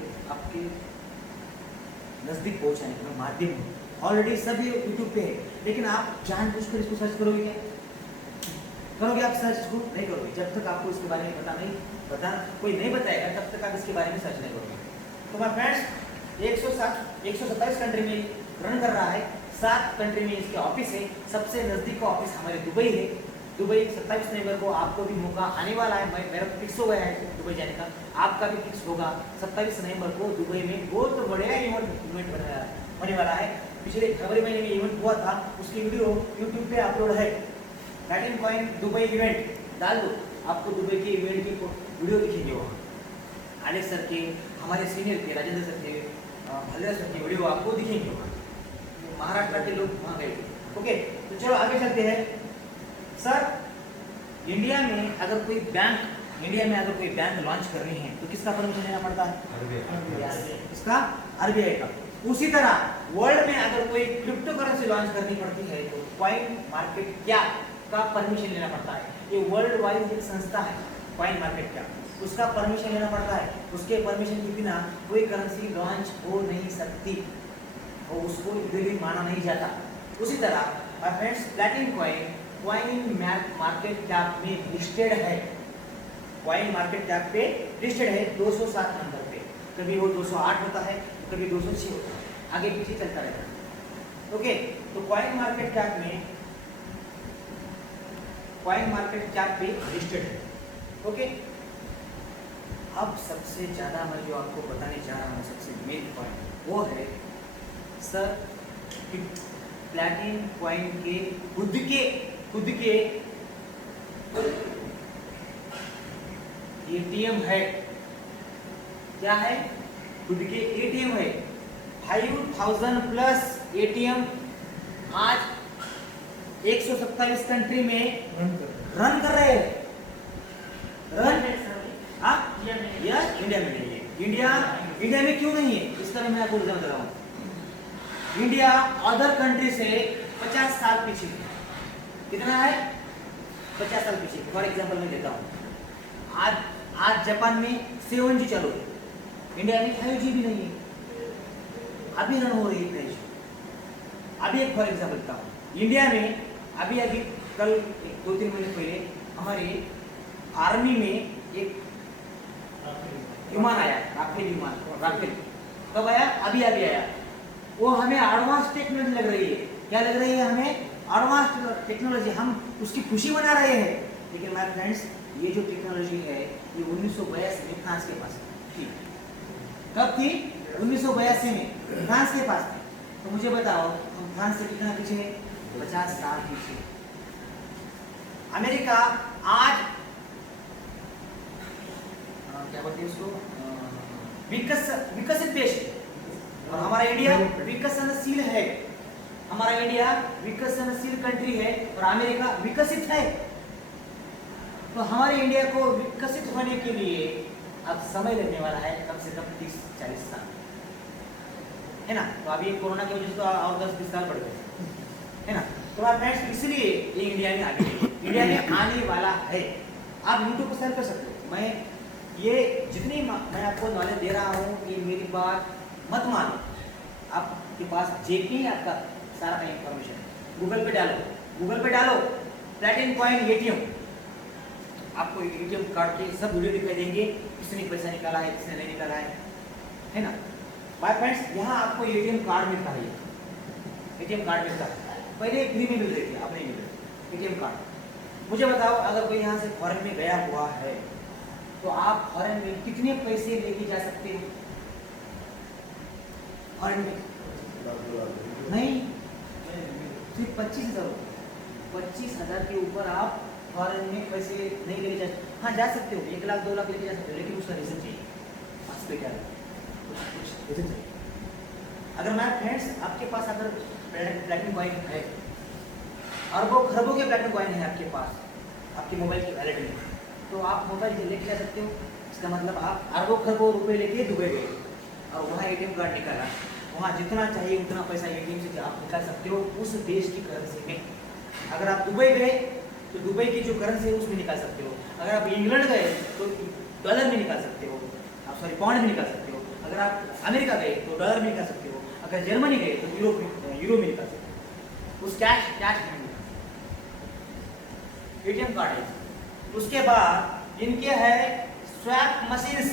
नजदीक पहुँचाने का, मैं माध्यम हूँ। ऑलरेडी सभी यूट्यूब पे है, लेकिन आप जानबूझकर इसको सर्च करोगे क्या? करोगे आप सर्च को? नहीं करोगे। जब तक आपको इसके बारे में पता कोई नहीं बताएगा, तब तक आप इसके बारे में सर्च नहीं करोगे। तो माय फ्रेंड्स, 127 कंट्री में रन कर रहा है, 7 कंट्री में इसके ऑफिस है। सबसे नजदीक का ऑफिस हमारे दुबई है। दुबई 27 नवंबर को आपको भी मौका आने वाला है, मेरा फिक्स हो गया है दुबई जाने का, आपका भी फिक्स होगा। 27 नवंबर को दुबई में बहुत बढ़िया इवेंट होने वाला है। पिछले फरवरी महीने में इवेंट हुआ था, उसकी वीडियो यूट्यूब पे अपलोड है। प्लैटिनम कॉइन दुबई इवेंट डाल दो, आपको दुबई के इवेंट की वीडियो दिखेंगे वहाँ। आलेख सर के, हमारे सीनियर के, राजेंद्र सर के, भल्ला सर की वीडियो आपको दिखेंगे वहाँ। महाराष्ट्र के लोग वहाँ गए थे। ओके, तो चलो आगे चलते हैं। सर, इंडिया में अगर कोई बैंक लॉन्च करनी है तो किसका परमिशन लेना पड़ता है? इसका आरबीआई का। उसी तरह वर्ल्ड में अगर कोई क्रिप्टो करेंसी लॉन्च करनी पड़ती है तो कॉइन मार्केट कैप का परमिशन लेना पड़ता है। ये वर्ल्ड वाइड एक संस्था है, कॉइन मार्केट कैप, उसका परमिशन लेना पड़ता है। उसके परमिशन के बिना कोई करेंसी लॉन्च हो नहीं सकती और उसको लीगली माना नहीं जाता। उसी तरह my friends, platinum coin market cap में लिस्टेड है, कॉइन मार्केट कैप पे लिस्टेड है 207 नंबर पे। कभी वो 208 होता है, कभी 206 होता है, आगे पीछे चलता रहता है। ओके, तो कॉइन मार्केट कैप में कॉइन मार्केट कैप पे लिस्टेड है। ओके, अब सबसे ज्यादा मैं जो आपको बताने जा रहा हूँ सबसे मेन पॉइंट वो है सर कि प्लैटिनम कॉइन के खुद के एटीएम है। क्या है? खुद के एटीएम है। 5000 प्लस एटीएम आज 127 कंट्री में रन कर रहे हैं। हाँ, यह इंडिया में नहीं है। इंडिया में क्यों नहीं है इसका मैं आपको रीजन बता रहा हूँ। इंडिया अदर कंट्री से 50 साल पीछे। कितना है? 50 साल पीछे। फॉर एग्जांपल मैं देता हूँ, आज जापान में 7G चालू है, इंडिया में 5G भी नहीं है, अभी रन हो रही है। अभी एक फॉर एग्जांपल देता हूँ, इंडिया में अभी कल 2-3 महीने पहले हमारे आर्मी में एक विमान आया, राफेल। कब आया? अभी आया। वो हमें एडवांस टेक्नोलॉजी लग रही है। क्या लग रही है? हमें एडवांस टेक्नोलॉजी, हम उसकी खुशी मना रहे हैं। लेकिन माय फ्रेंड्स, ये जो टेक्नोलॉजी है ये 1982 में फ्रांस के पास थी। कब थी? 1982 में फ्रांस के पास थी। तो मुझे बताओ, हम फ्रांस से कितना पीछे है? 50 साल पीछे। अमेरिका आज क्या बोलते हैं उसको, विकसित देश है, और हमारा इंडिया विकसनशील है। हमारा इंडिया विकसनशील कंट्री है और अमेरिका विकसित है। तो हमारे इंडिया को विकसित होने के लिए अब समय लगने वाला है, कम से कम 30-40 साल, है ना। तो अभी कोरोना की वजह से तो और 10-20 साल बढ़ गए, है ना। तो आप फ्रेंड्स, इसलिए ये इंडिया में आने वाला है। आप यूट्यूब पर सर्च कर सकते हो। मैं ये जितनी मैं आपको नॉलेज दे रहा हूँ, ये मेरी बात मत मानो। आपके पास जेपी आपका सारा का इंफॉर्मेशन है। गूगल पे डालो प्लैटिनम कॉइन एटीएम, आपको एटीएम कार्ड के सब वीडियो दिखाई देंगे, किसने पैसा निकाला है, किसने नहीं निकाला है ना। बाय फ्रेंड्स, यहाँ आपको एटीएम कार्ड मिलता है। एटीएम कार्ड मिलता है, पहले फ्री में मिल रही थी, अब नहीं मिल रही एटीएम कार्ड। मुझे बताओ, अगर कोई यहाँ से फॉरेन में गया हुआ है तो आप फॉरेन में कितने पैसे लेके जा सकते हो? फॉरेन में नहीं, सिर्फ 25,000। 25,000 के ऊपर आप फॉरेन में पैसे नहीं लेके जा सकते। हाँ, जा सकते हो, 1 लाख 2 लाख लेके जा सकते हो, लेकिन उसका रीजन चाहिए, हॉस्पिटल कुछ रीजन चाहिए। अगर मैं फ्रेंड्स, आपके पास अगर प्लैटिनम कॉइन है, अरबों खरबों के प्लैटिनम कॉइन है आपके पास, आपके मोबाइल की वैलेट में, तो आप मोबाइल से लेके जा सकते हो। इसका मतलब आप अरबों खरबों रुपए लेके दुबई गए और वहाँ एटीएम कार्ड निकाला, वहाँ जितना चाहिए उतना पैसा एटीएम से आप निकाल सकते हो उस देश की करेंसी में। अगर आप दुबई गए तो दुबई की जो करेंसी है उसमें निकाल सकते हो। अगर आप इंग्लैंड गए तो डॉलर में निकाल सकते हो, आप पाउंड में निकाल सकते हो। अगर आप अमेरिका गए तो डॉलर में निकाल सकते हो। अगर जर्मनी गए तो यूरो में निकाल सकते हो। उस कैश में एटीएम कार्ड है। उसके बाद इनके है स्वैप मशीन्स।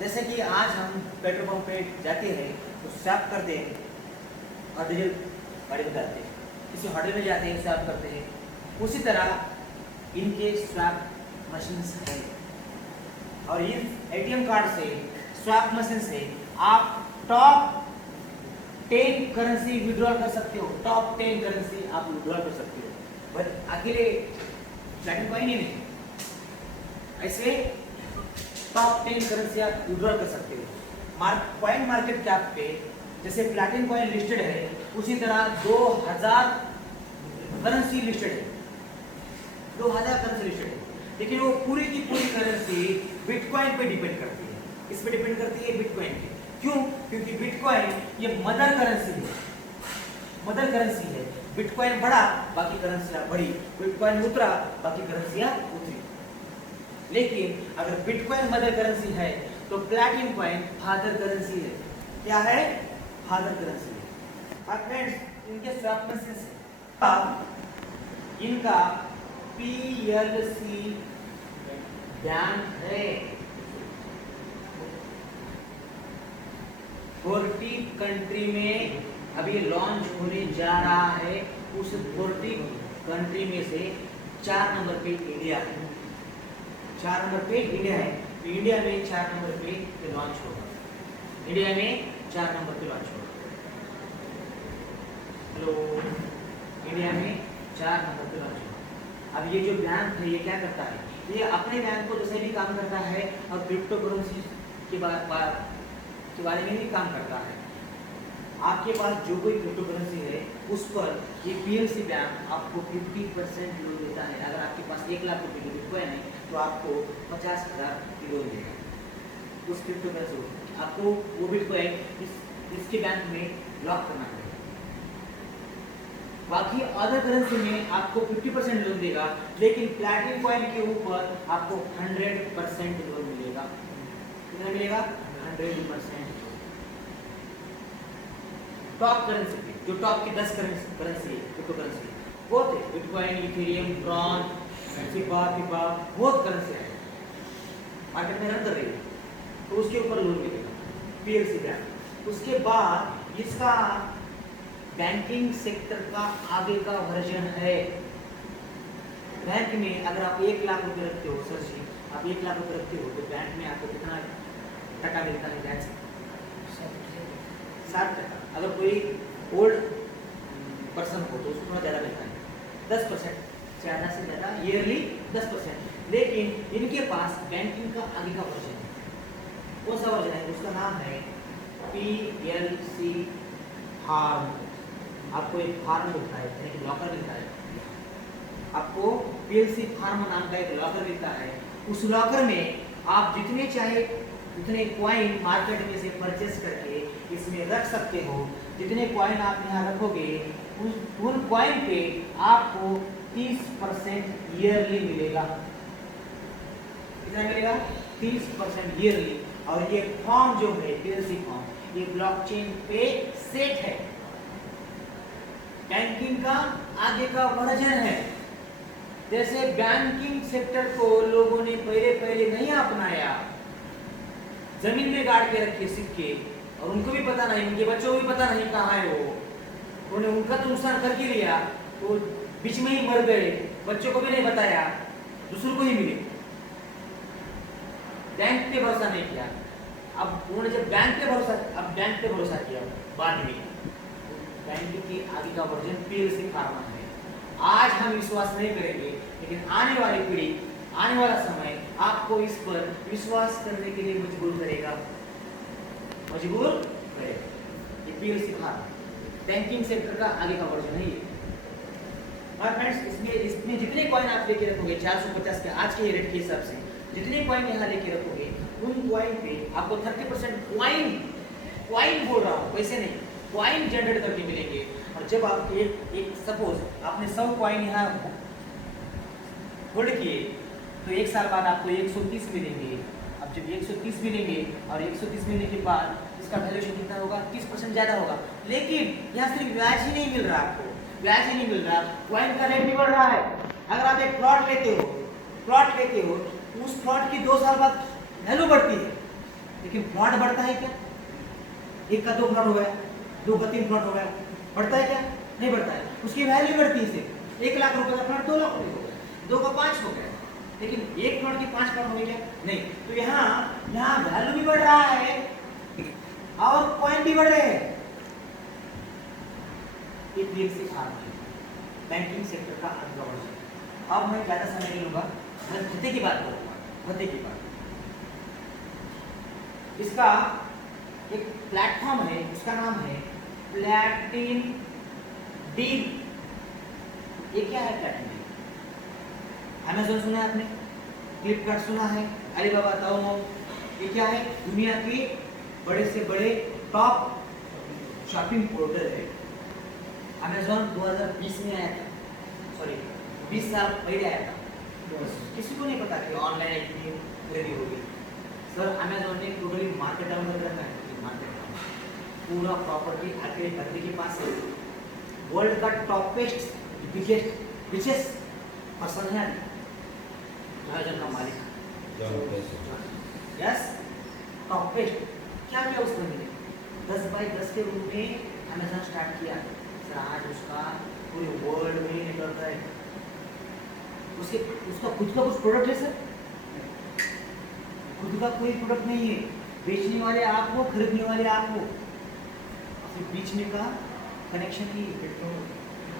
जैसे कि आज हम पेट्रोल पंप पे जाते हैं तो स्वैप करते हैं और डीजल गाड़ी में डालते हैं, किसी होटल में जाते हैं स्वैप करते हैं। उसी तरह इनके स्वैप मशीन्स है और इस एटीएम कार्ड से, स्वैप मशीन से आप टॉप 10 करेंसी विड्रॉल कर सकते हो। टॉप 10 करेंसी आप विड्रॉल कर सकते हो, बट अकेले प्लैटिनम कॉइन ही नहीं, ऐसे टॉप 10 करेंसी आप विड्रॉल कर सकते हो। कॉइन मार्केट कैप पे जैसे प्लैटिनम कॉइन लिस्टेड है, उसी तरह 2000 करेंसी लिस्टेड है। 2000 करेंसी लिस्टेड है, लेकिन वो पूरी की पूरी करेंसी बिटकॉइन पे डिपेंड करती है। इस पे डिपेंड करती है बिटकॉइन पे। क्यों? क्योंकि बिटकॉइन ये मदर करेंसी है, मदर करेंसी है। बिटकॉइन बढ़ा, बाकी करेंसियां बढ़ी, बिटकॉइन उतरा, बाकी करेंसियां उतरी। लेकिन अगर बिटकॉइन मदर करेंसी है तो प्लैटिनम कॉइन फादर करेंसी है। क्या है? फादर करेंसी है। और फ्रेंड्स, इनके स्वैप मशीन से इनका PLC बैंक है। 40 कंट्री में अब ये लॉन्च होने जा रहा है उस 40 कंट्री में से 4 नंबर पे इंडिया है। 4 नंबर पे इंडिया है। इंडिया में 4 नंबर पे लॉन्च होगा। इंडिया में 4 नंबर पे लॉन्च होगा। हेलो, इंडिया में 4 नंबर पे लॉन्च होगा। अब ये जो बैंक है ये क्या करता है, ये अपने बैंक को जैसे भी काम करता है और क्रिप्टो करेंसी के बारे में भी काम करता है। आपके पास जो कोई क्रिप्टो करेंसी है उस पर ये पीएलसी बैंक आपको 50% लोन देता है। अगर आपके पास 1 लाख रुपए की बिटकॉइन है तो आपको 50,000 की लोन देगा उस क्रिप्टो करेंसी को। आपको वो बिटकॉइन इसके बैंक में लॉक करना पड़ेगा। बाकी अदर करेंसी में आपको 50% लोन देगा, लेकिन प्लैटिनम कॉइन के ऊपर आपको 100% लोन मिलेगा। कितना मिलेगा? 100%। टॉप करेंसी पे जो टॉप की 10 करेंसी है क्रिप्टो करेंसी बहुत है, बिटकॉइन, इथेरियम, ट्रॉन, सिपा बहुत करेंसी है मार्केट में रन कर रही है, तो उसके ऊपर लोन मिलेगा पीएलसी बैंक। उसके बाद इसका बैंकिंग सेक्टर का आगे का वर्जन है। बैंक में अगर आप 1 लाख रुपए रखते हो, सर जी आप 1 लाख रुपए रखते हो तो बैंक में आपको कितना टका मिलता है? बैंक से 7%। अगर कोई ओल्ड पर्सन हो तो उसको थोड़ा ज़्यादा मिलता है, 10%, ज़्यादा से ज़्यादा ईयरली 10%। लेकिन इनके पास बैंकिंग का आगे का वर्जन है। कौन सा वर्जन है? उसका नाम है पीएलसी फार्म। आपको एक फार्म मिलता है, एक लॉकर मिलता है। आपको पीएलसी फार्म नाम का एक लॉकर मिलता है। उस लॉकर में आप जितने चाहे उतने कॉइन मार्केट में से परचेस करके इसमें रख सकते हो। जितने कॉइन आप यहाँ रखोगे उन कॉइन पे आपको 30% ईयरली मिलेगा। कितना मिलेगा? 30% ईयरली। और ये फॉर्म जो है पीएलसी फॉर्म, ये ब्लॉकचेन पे सेट है। बैंकिंग का आगे का वर्जन है। जैसे बैंकिंग सेक्टर को लोगों ने पहले नहीं अपनाया, जमीन में गाड़ के रखे सिक्के, और उनको भी पता नहीं, उनके बच्चों को भी पता नहीं कहाँ है वो, उन्होंने उनका तो नुकसान करके लिया, तो बीच में ही मर गए, बच्चों को भी नहीं बताया, दूसरों को ही मिले। बैंक पे भरोसा नहीं किया। अब उन्होंने जब बैंक पे भरोसा किया बाद में, बैंक के आगे का वर्जन पीएलसी फार्मा है। आज हम विश्वास नहीं करेंगे, लेकिन आने वाली पीढ़ी, आने वाला समय आपको इस पर विश्वास करने के लिए मजबूर करेगा। ये पीएलसी फार्मा बैंकिंग सेक्टर का आगे का वर्जन है ये। और फ्रेंड्स इसमें जितने कॉइन आप लेके रखोगे 450 के आज के रेट के हिसाब से जितने कॉइन यहाँ लेके रखोगे, उन कॉइन पे आपको 30% कॉइन बोल रहा हूँ, वैसे नहीं, कॉइन जनरेट करके मिलेंगे। और जब आप एक सपोज आपने 100 कॉइन यहाँ होल्ड किए तो 1 साल बाद आपको 130 मिलेंगे। अब जब 130 मिलेंगे और 130 मिलने के बाद इसका वैल्यूएशन कितना होगा? 30% ज़्यादा होगा। लेकिन यहाँ सिर्फ ब्याज ही नहीं मिल रहा, आपको ब्याज ही नहीं मिल रहा, कॉइन का रेट भी बढ़ रहा है। अगर आप एक प्लॉट लेते हो उस प्लॉट की 2 साल बाद वैल्यू बढ़ती है, लेकिन प्लॉट बढ़ता है क्या? 1 का 2 प्लॉट हो गया, 2 का 3 प्लॉट हो गया, बढ़ता है क्या? नहीं बढ़ता है। उसकी वैल्यू बढ़ती है सिर्फ 1 लाख रुपए का प्लॉट 2 लाख रुपए हो गया, 2 का 5 हो गया, लेकिन 1 प्लॉट की 5 प्लॉट हो गया नहीं। तो यहाँ वैल्यू भी बढ़ रहा है और कॉइन भी बढ़ रहे हैं। ये पीएलसी फार्म है, बैंकिंग सेक्टर का अगला वर्जन। अब मैं ज़्यादा समय नहीं लूँगा, मैं भत्ते की बात करूँगा। भत्ते की बात, इसका एक प्लेटफॉर्म है, उसका नाम है प्लैटिन डील। ये क्या है प्लैटिन डील? अमेज़न सुना है आपने, फ्लिपकार्ट सुना है, अलीबाबा, ताओमो। ये क्या है? दुनिया के बड़े से बड़े टॉप शॉपिंग पोर्टल है। अमेज़न 2020 में आया था, सॉरी 20 साल पहले आया था। किसी को नहीं पता कि ऑनलाइन इतनी खरीदी होगी। सर अमेज़न ने टोटली मार्केट डाउन कर रखा है, मार्केट पूरा प्रॉपर्टी आपके बंदे के पास है। वर्ल्ड का टॉपेस्ट बिगेस्ट पर्सन है अमेज़न का मालिक। यस, टॉपेस्ट क्या क्या उसमें मिले? 10 बाई 10 के रूम में अमेजन स्टार्ट किया सर, आज उसका पूरे वर्ल्ड में नेटवर्क है। उसका खुद का कुछ प्रोडक्ट है सर? खुद का कोई प्रोडक्ट नहीं है। बेचने वाले आप हो, खरीदने वाले आप हो, सिर्फ बीचने का कनेक्शन ही है।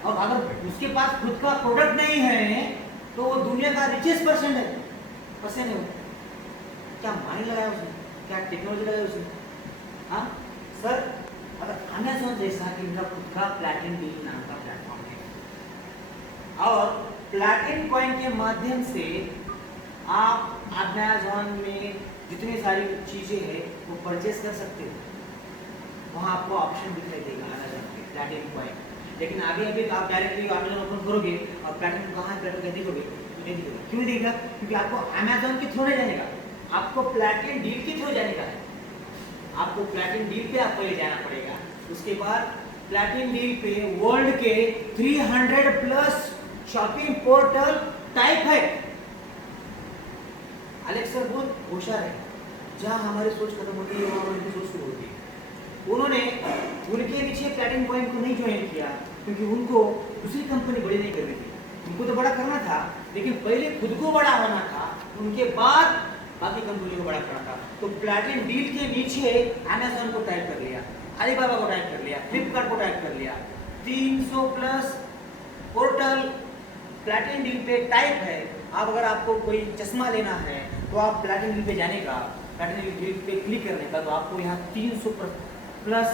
और अगर उसके पास खुद का प्रोडक्ट नहीं है तो वो दुनिया का रिचेस्ट पर्सन है वो। क्या माइंड लगाया उसने, क्या टेक्नोलॉजी लगाया उसने? हाँ सर, अगर अमेज़न जैसा इनका खुद का प्लैटिनम डील नाम का प्लेटफॉर्म है और प्लैटिनम कॉइन के माध्यम से आप अमेज़न में जितनी सारी चीज़ें हैं वो परचेस कर सकते हो। वहाँ आपको ऑप्शन दिखाई देगा अमेज़न पे प्लैटिनम कॉइन। लेकिन अभी आप डायरेक्टली अमेज़न ओपन करोगे और प्लैटिनम कहाँ है प्लैटिनम देखोगे तो नहीं दिखेगा। क्यों दिखेगा? क्योंकि आपको अमेज़न के थ्रू नहीं जाने का, आपको प्लैटिनम डील के थ्रू जाने का है। आपको प्लैटिनम डील पे आपको ले जाना पड़ेगा। उसके बाद प्लैटिनम डील पे वर्ल्ड के 300 प्लस शॉपिंग पोर्टल टाइप है। अलेक्स सर बहुत होशियार है, जहाँ हमारी सोच खत्म होती है वहाँ उनकी सोच शुरू होती है। उन्होंने उनके पीछे प्लैटिनम कॉइन को नहीं ज्वाइन किया क्योंकि उनको दूसरी कंपनी बड़ी नहीं करनी थी। उनको तो बड़ा करना था, लेकिन पहले खुद को बड़ा होना था, उनके बाद बाकी कंपनी को बड़ा करना था। तो प्लैटिनम डील के नीचे अमेज़न को टाइप कर लिया, अलीबाबा को टाइप कर लिया, फ्लिपकार्ट को टाइप कर लिया। 300 प्लस पोर्टल प्लैटिनम डील पे टाइप है। अब अगर आपको कोई चश्मा लेना है तो आप प्लैटिनम डील पे जाने का, प्लैटिनम डील पे क्लिक करने का, तो आपको यहाँ 300 प्लस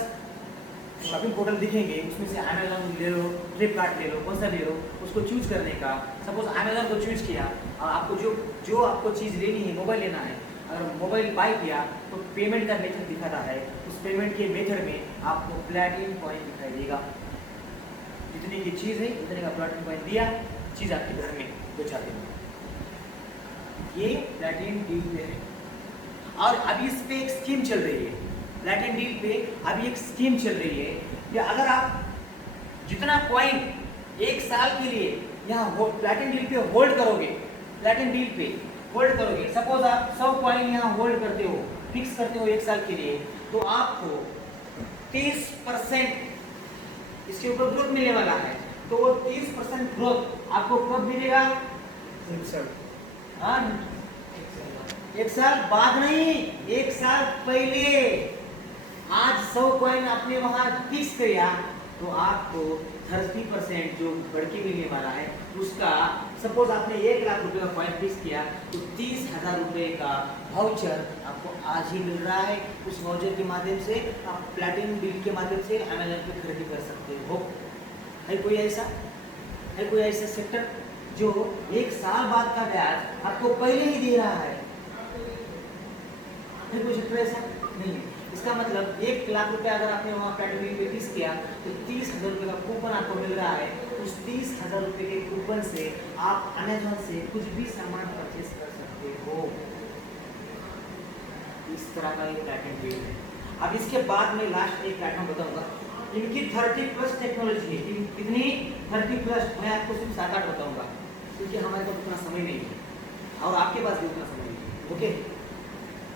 शॉपिंग पोर्टल दिखेंगे। उसमें से अमेज़न ले लो, फ्लिपकार्ट ले लो, कौन सा ले लो, उसको चूज करने का। सपोज अमेज़न को चूज किया और आपको जो आपको चीज़ लेनी है, मोबाइल लेना है, अगर मोबाइल बाय किया तो पेमेंट का मेथड दिखाता है। उस पेमेंट के मेथड में आपको प्लैटिनम कॉइन दिखाई देगा। जितने की चीज़ है उतने का प्लैटिनम कॉइन दिया, चीज़ आपके घर में पहुँचा देंगे। ये प्लैटिनम डील पे है। और अभी इस पे एक स्कीम चल रही है, प्लैटिनम डील पे अभी एक स्कीम चल रही है कि अगर आप जितना कॉइन एक साल के लिए यहाँ प्लैटिनम डील पे होल्ड करोगे, प्लैटिनम डील पे होल्ड करोगे, सपोज आप 100 कॉइन यहाँ होल्ड करते हो, फिक्स करते हो एक साल के लिए, तो आपको 30% इसके ऊपर ग्रोथ मिलने वाला है। तो वो 30% ग्रोथ आपको कब मिलेगा? हाँ, एक साल बाद नहीं, एक साल पहले। आज 100 कॉइन आपने वहां फिक्स किया तो आपको 30% जो बढ़ के मिलने वाला है उसका, सपोज आपने 1 लाख रुपए का कॉइन फिक्स किया तो 30,000 रुपए का वाउचर आपको आज ही मिल रहा है। उस वाउचर के माध्यम से आप प्लैटिनम डील के माध्यम से अमेज़न पे खरीदी कर सकते हो। है कोई ऐसा सेक्टर जो 1 साल बाद का ब्याज आपको पहले ही दे रहा है? कोई सेक्टर ऐसा नहीं है। इसका मतलब 1 लाख रुपए अगर आपने वहाँ प्लैटिनम डील पे फिक्स किया तो 30,000 रुपए का कूपन आपको मिल रहा है। उस 30,000 रुपए के कूपन से आप अमेज़न से कुछ भी सामान परचेस कर सकते हो। इस तरह का एक प्लैटिनम डील है। अब इसके बाद में लास्ट एक प्लेटफॉर्म बताऊंगा। इनकी 30 प्लस टेक्नोलॉजी है। कितनी? 30 प्लस। मैं आपको सिर्फ 7-8 बताऊंगा क्योंकि हमारे पास उतना समय नहीं है और आपके पास भी उतना समय नहीं है। ओके,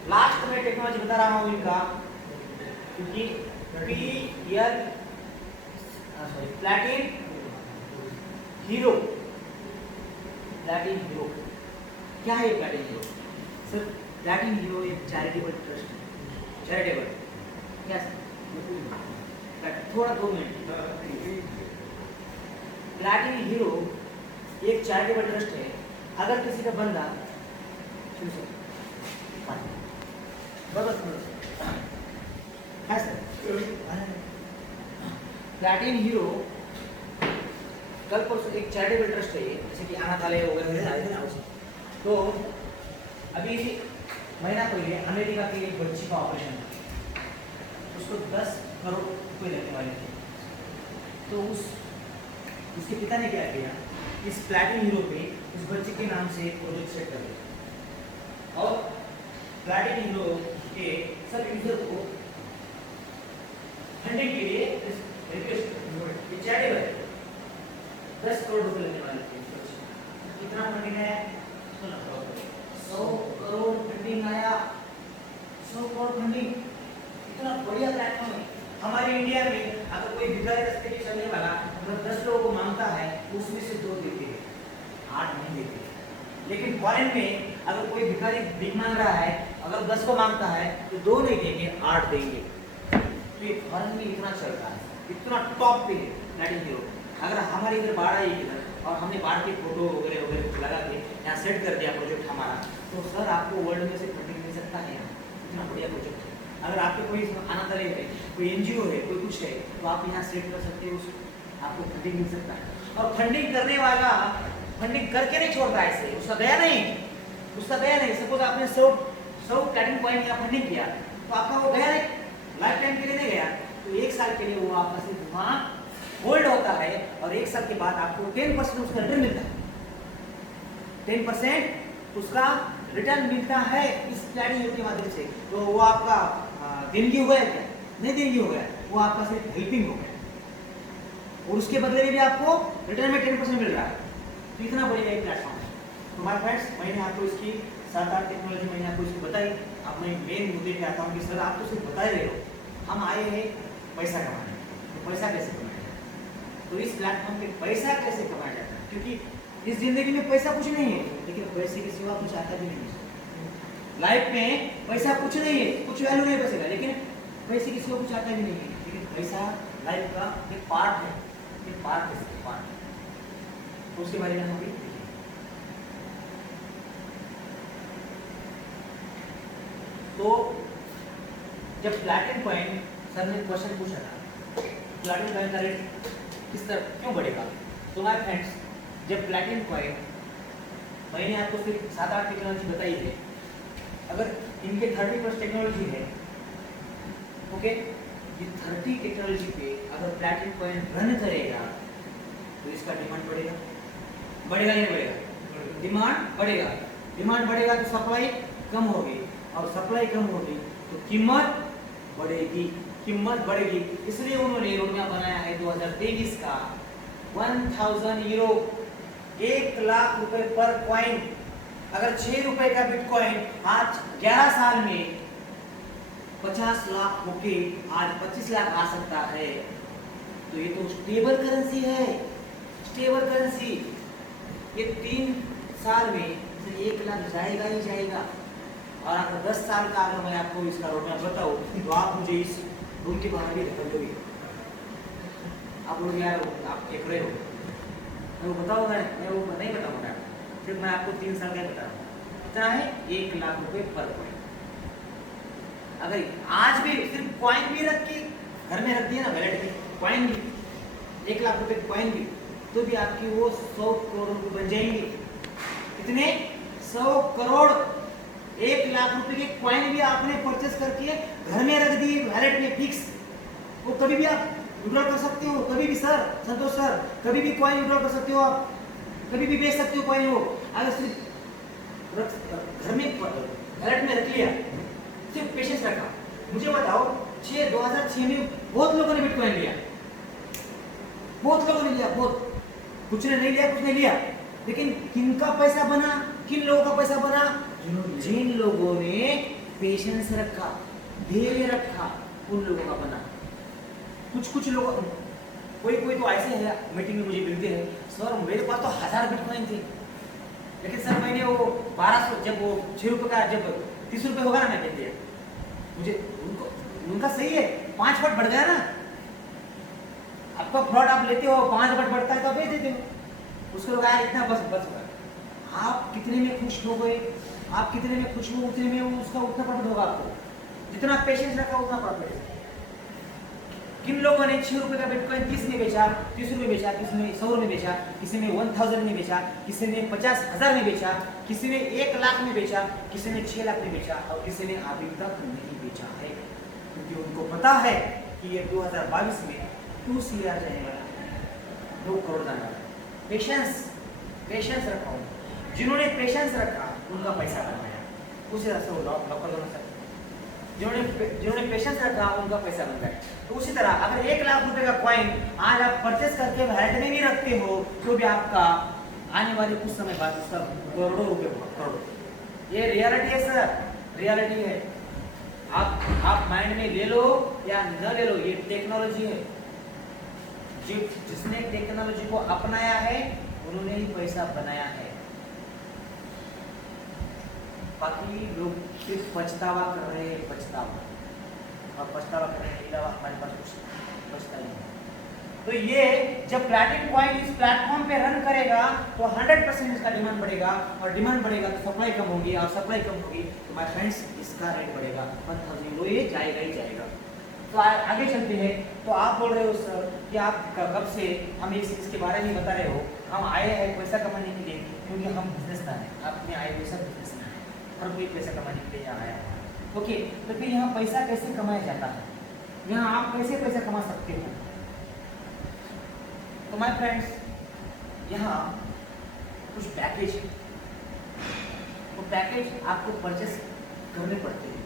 लास्ट में टेक्नोलॉजी बता रहा हूँ इनका, क्योंकि प्लैटिनम हीरो क्या है? Platinum hero sir, platinum hero एक चैरिटेबल ट्रस्ट है। चैरिटेबल क्या सर? थोड़ा 2 मिनट। प्लैटिनम हीरो एक चैरिटेबल ट्रस्ट है। अगर किसी का बंदा है सर, प्लैटिनम हीरो कल परसों एक चैरिटेबल ट्रस्ट है, जैसे कि अनाथालय वगैरह है। तो अभी महीना पहले अमेरिका की एक बच्ची का ऑपरेशन था, उसको 10 करोड़ रुपये लगने वाले थे। तो उसके पिता ने क्या किया, इस प्लैटिनम हीरो पे उस बच्चे के नाम से प्रोजेक्ट सेट कर दिया और प्लैटिनम हीरो के सब यूजर को फंडिंग के लिए रिक्वेस्ट चैरिटेबल 10 करोड़ रुपए लगने वाले थे। कितना फंडिंग आया? 100 करोड़ फंडिंग आया। 100 करोड़ फंडिंग, इतना बढ़िया प्लेटफॉर्म है। हमारे इंडिया में अगर कोई कोई भिखारी रास्ते पे चलने वाला अगर 10 लोगों को मांगता है उसमें से 2 देते हैं, 8 नहीं देते। लेकिन फॉरेन में अगर कोई भिखारी भीख मांग रहा है, अगर 10 को मांगता है तो 2 नहीं देंगे, 8 देंगे। तो ये फॉरेन में इतना चलता है, इतना टॉप पे है लैटिन हीरो। अगर हमारे इधर बाढ़ आई इधर और हमने बाढ़ की फोटो वगैरह वगैरह लगा के यहाँ सेट कर दिया प्रोजेक्ट हमारा, तो सर आपको वर्ल्ड में से फंडिंग मिल सकता है। इतना बढ़िया प्रोजेक्ट है। अगर आपके कोई अनाथालय है, कोई एनजीओ है, कोई कुछ है, तो आप यहाँ सेट कर सकते हो, आपको फंडिंग मिल सकता है। और फंडिंग करने वाला फंडिंग करके नहीं छोड़ता है, ऐसे उसका गया नहीं। सपोज आपने 100 प्लैटिनम कॉइन या फंडिंग किया तो आपका वो गया नहीं, लाइफ टाइम के लिए नहीं गया, तो 1 साल के लिए वो आपका सिर्फ वहाँ होल्ड होता है और 1 साल के बाद आपको 10% उसका रिटर्न मिलता है। 10% उसका रिटर्न मिलता है इस प्लैटिनम के माध्यम से। तो वो आपका देनगी हो गया क्या? नहीं देनगी हो गया, वो आपका सिर्फ हेल्पिंग हो गया और उसके बदले में भी आपको रिटर्न में 10% मिल रहा है। तो इतना बढ़िया एक प्लेटफॉर्म है। तो माय फ्रेंड्स, मैंने आपको इसकी 7-8 टेक्नोलॉजी मैंने आपको इसकी बताई। अब मैं मेन मुद्दे पे आता हूँ कि सर आप तो सिर्फ बता रहे हो, हम आए हैं पैसा कमाने, तो पैसा कैसे कमाया जाए? तो इस प्लेटफॉर्म पे पैसा कैसे कमाया जाता है? क्योंकि इस जिंदगी में पैसा कुछ नहीं है, लेकिन पैसे के सिवा कुछ आता भी नहीं है। लाइफ में पैसा कुछ नहीं है, कुछ वैल्यू नहीं पैसे का, लेकिन पैसे के सिवा कुछ आता भी नहीं है। लेकिन पैसा लाइफ का एक पार्ट है, एक पार्ट है, पार्ट। तो उसके बारे में हम भी तो जब प्लैटिनम कॉइन, सर ने क्वेश्चन पूछा था प्लैटिनम कॉइन का रेट किस तरह क्यों बढ़ेगा? तो माय फ्रेंड्स, जब प्लैटिनम कॉइन, मैंने आपको सिर्फ 7-8 टेक्नोलॉजी बताई है, अगर इनके 30+ टेक्नोलॉजी है, ओके, ये 30 टेक्नोलॉजी पे अगर प्लैटिनम कॉइन रन करेगा तो इसका डिमांड बढ़ेगा, बढ़ेगा नहीं बढ़ेगा? डिमांड बढ़ेगा तो सप्लाई कम होगी, और सप्लाई कम होगी तो कीमत बढ़ेगी। इसलिए उन्होंने रोडमैप बनाया है 2023 का 1000 यूरो, 1 लाख रुपए पर कॉइन। अगर 6 रुपए का बिटकॉइन आज 11 साल में 50 लाख होके आज 25 लाख आ सकता है, तो ये तो स्टेबल करेंसी है, स्टेबल करेंसी। ये 3 साल में 1 लाख जाएगा ही जाएगा। और अगर 10 साल का अगर मैं आपको इसका रोडमैप बताऊं तो आप मुझे इस रूम के बाहर भी धक्का दोगे। आप लोग यार आप देख रहे हो, मैं वो बताऊंगा, मैं वो नहीं बताऊंगा, सिर्फ मैं आपको 3 साल का ही बता रहा हूँ। कितना है? 1 लाख रुपए पर कॉइन। अगर आज भी सिर्फ कॉइन भी रख के घर में रख दिया ना, वैलेट में कॉइन भी 1 लाख रुपए कॉइन भी, तो भी आपकी वो 100 करोड़ रुपए बन जाएंगे। कितने? 100 करोड़। 1 लाख रुपए के कॉइन भी आपने परचेस करके घर में रख दिए वैलेट में फिक्स, वो कभी भी आप विड्रॉ कर सकते हो, कभी भी। सर संतोष सर, कभी भी कॉइन विड्रॉ कर सकते हो आप, कभी भी बेच सकते हो कॉइन। हो अगर सिर्फ घर में वैलेट में रख लिया, सिर्फ पेशेंस रखा। मुझे बताओ 2006 में बहुत लोगों ने बिटकॉइन लिया, बहुत लोगों ने लिया, बहुत, कुछ ने नहीं लिया, कुछ ने लिया, लेकिन किनका पैसा बना? किन लोगों का पैसा बना? जिन लोगों ने पेशेंस रखा, धैर्य रखा, उन लोगों का बना। कुछ लोग, कोई तो ऐसे है मीटिंग में मुझे मिलते हैं, सर मेरे पास तो 1000 बिटकॉइन थे, लेकिन सर मैंने वो 1200, जब वो 6 रुपये का, जब 30 रुपये होगा ना, मैं दे दिया। मुझे उनका सही है, 5 फट बढ़ गया ना। आपका फ्रॉड आप लेते हो, 5 फट बढ़ता है तो आप बेच देते हो। उसको लगा इतना बस आप कितने में खुश हो गए, आप कितने में खुश हो, उतने में उसका उतना प्रॉफिट होगा आपको। जितना पेशेंस रखा उतना प्रॉफिट है। किन लोगों ने 6 रुपए का बिटकॉइन 30 में बेचा, 30 रुपये बेचा, किसी ने 100 में बेचा, किसी ने 1000 में बेचा, किसी ने 50,000 में बेचा, किसी ने 1 लाख में बेचा, किसी ने 6 लाख में बेचा, और किसी ने अभी तक नहीं बेचा है, क्योंकि उनको पता है कि ये 2022 में 2 CR जाने वाला है, 2 करोड़ जाने वाला है। पेशेंस रखा, जिन्होंने पेशेंस रखा उनका पैसा बनाया, उसी तरह से वो लोकल बना सकते। जिन्होंने पेशेंस रखा उनका पैसा बन गया। तो उसी तरह अगर 1 लाख रुपए का कॉइन आज आप परचेस करके वैलेट में भी रखते हो, तो भी आपका आने वाले कुछ समय बाद उसका करोड़ों रुपए, करोड़। ये रियलिटी है सर, रियलिटी है। आप माइंड में ले लो या न ले लो, ये टेक्नोलॉजी है। जिसने टेक्नोलॉजी को अपनाया है उन्होंने ही पैसा बनाया है। बाकी लोग सिर्फ पछतावा कर रहे हैं, पछतावा, और पछतावा कर रहे हैं, अलावा हमारे पास कुछ बचता ही नहीं। तो ये जब प्लैटिनम कॉइन इस प्लेटफॉर्म पे रन करेगा तो 100% इसका डिमांड बढ़ेगा, और डिमांड बढ़ेगा तो सप्लाई कम होगी, और सप्लाई कम होगी तो माय फ्रेंड्स इसका रेट बढ़ेगा 1000, तो ये जाएगा ही जाएगा। तो आगे चलते हैं। तो आप बोल रहे हो सर कि आप कब से हम इसके बारे में बता रहे हो, हम आए हैं पैसा कमाने के लिए, क्योंकि हम बिजनेसमैन हैं, आपने आए हुए सब बिजनेसमैन हैं, हर कोई पैसा कमाने के लिए यहाँ आया है। ओके, तो फिर यहाँ पैसा कैसे कमाया जाता है, यहाँ आप कैसे पैसा कमा सकते हो? तो माय फ्रेंड्स यहाँ कुछ पैकेज है, वो पैकेज आपको परचेस करने पड़ते हैं,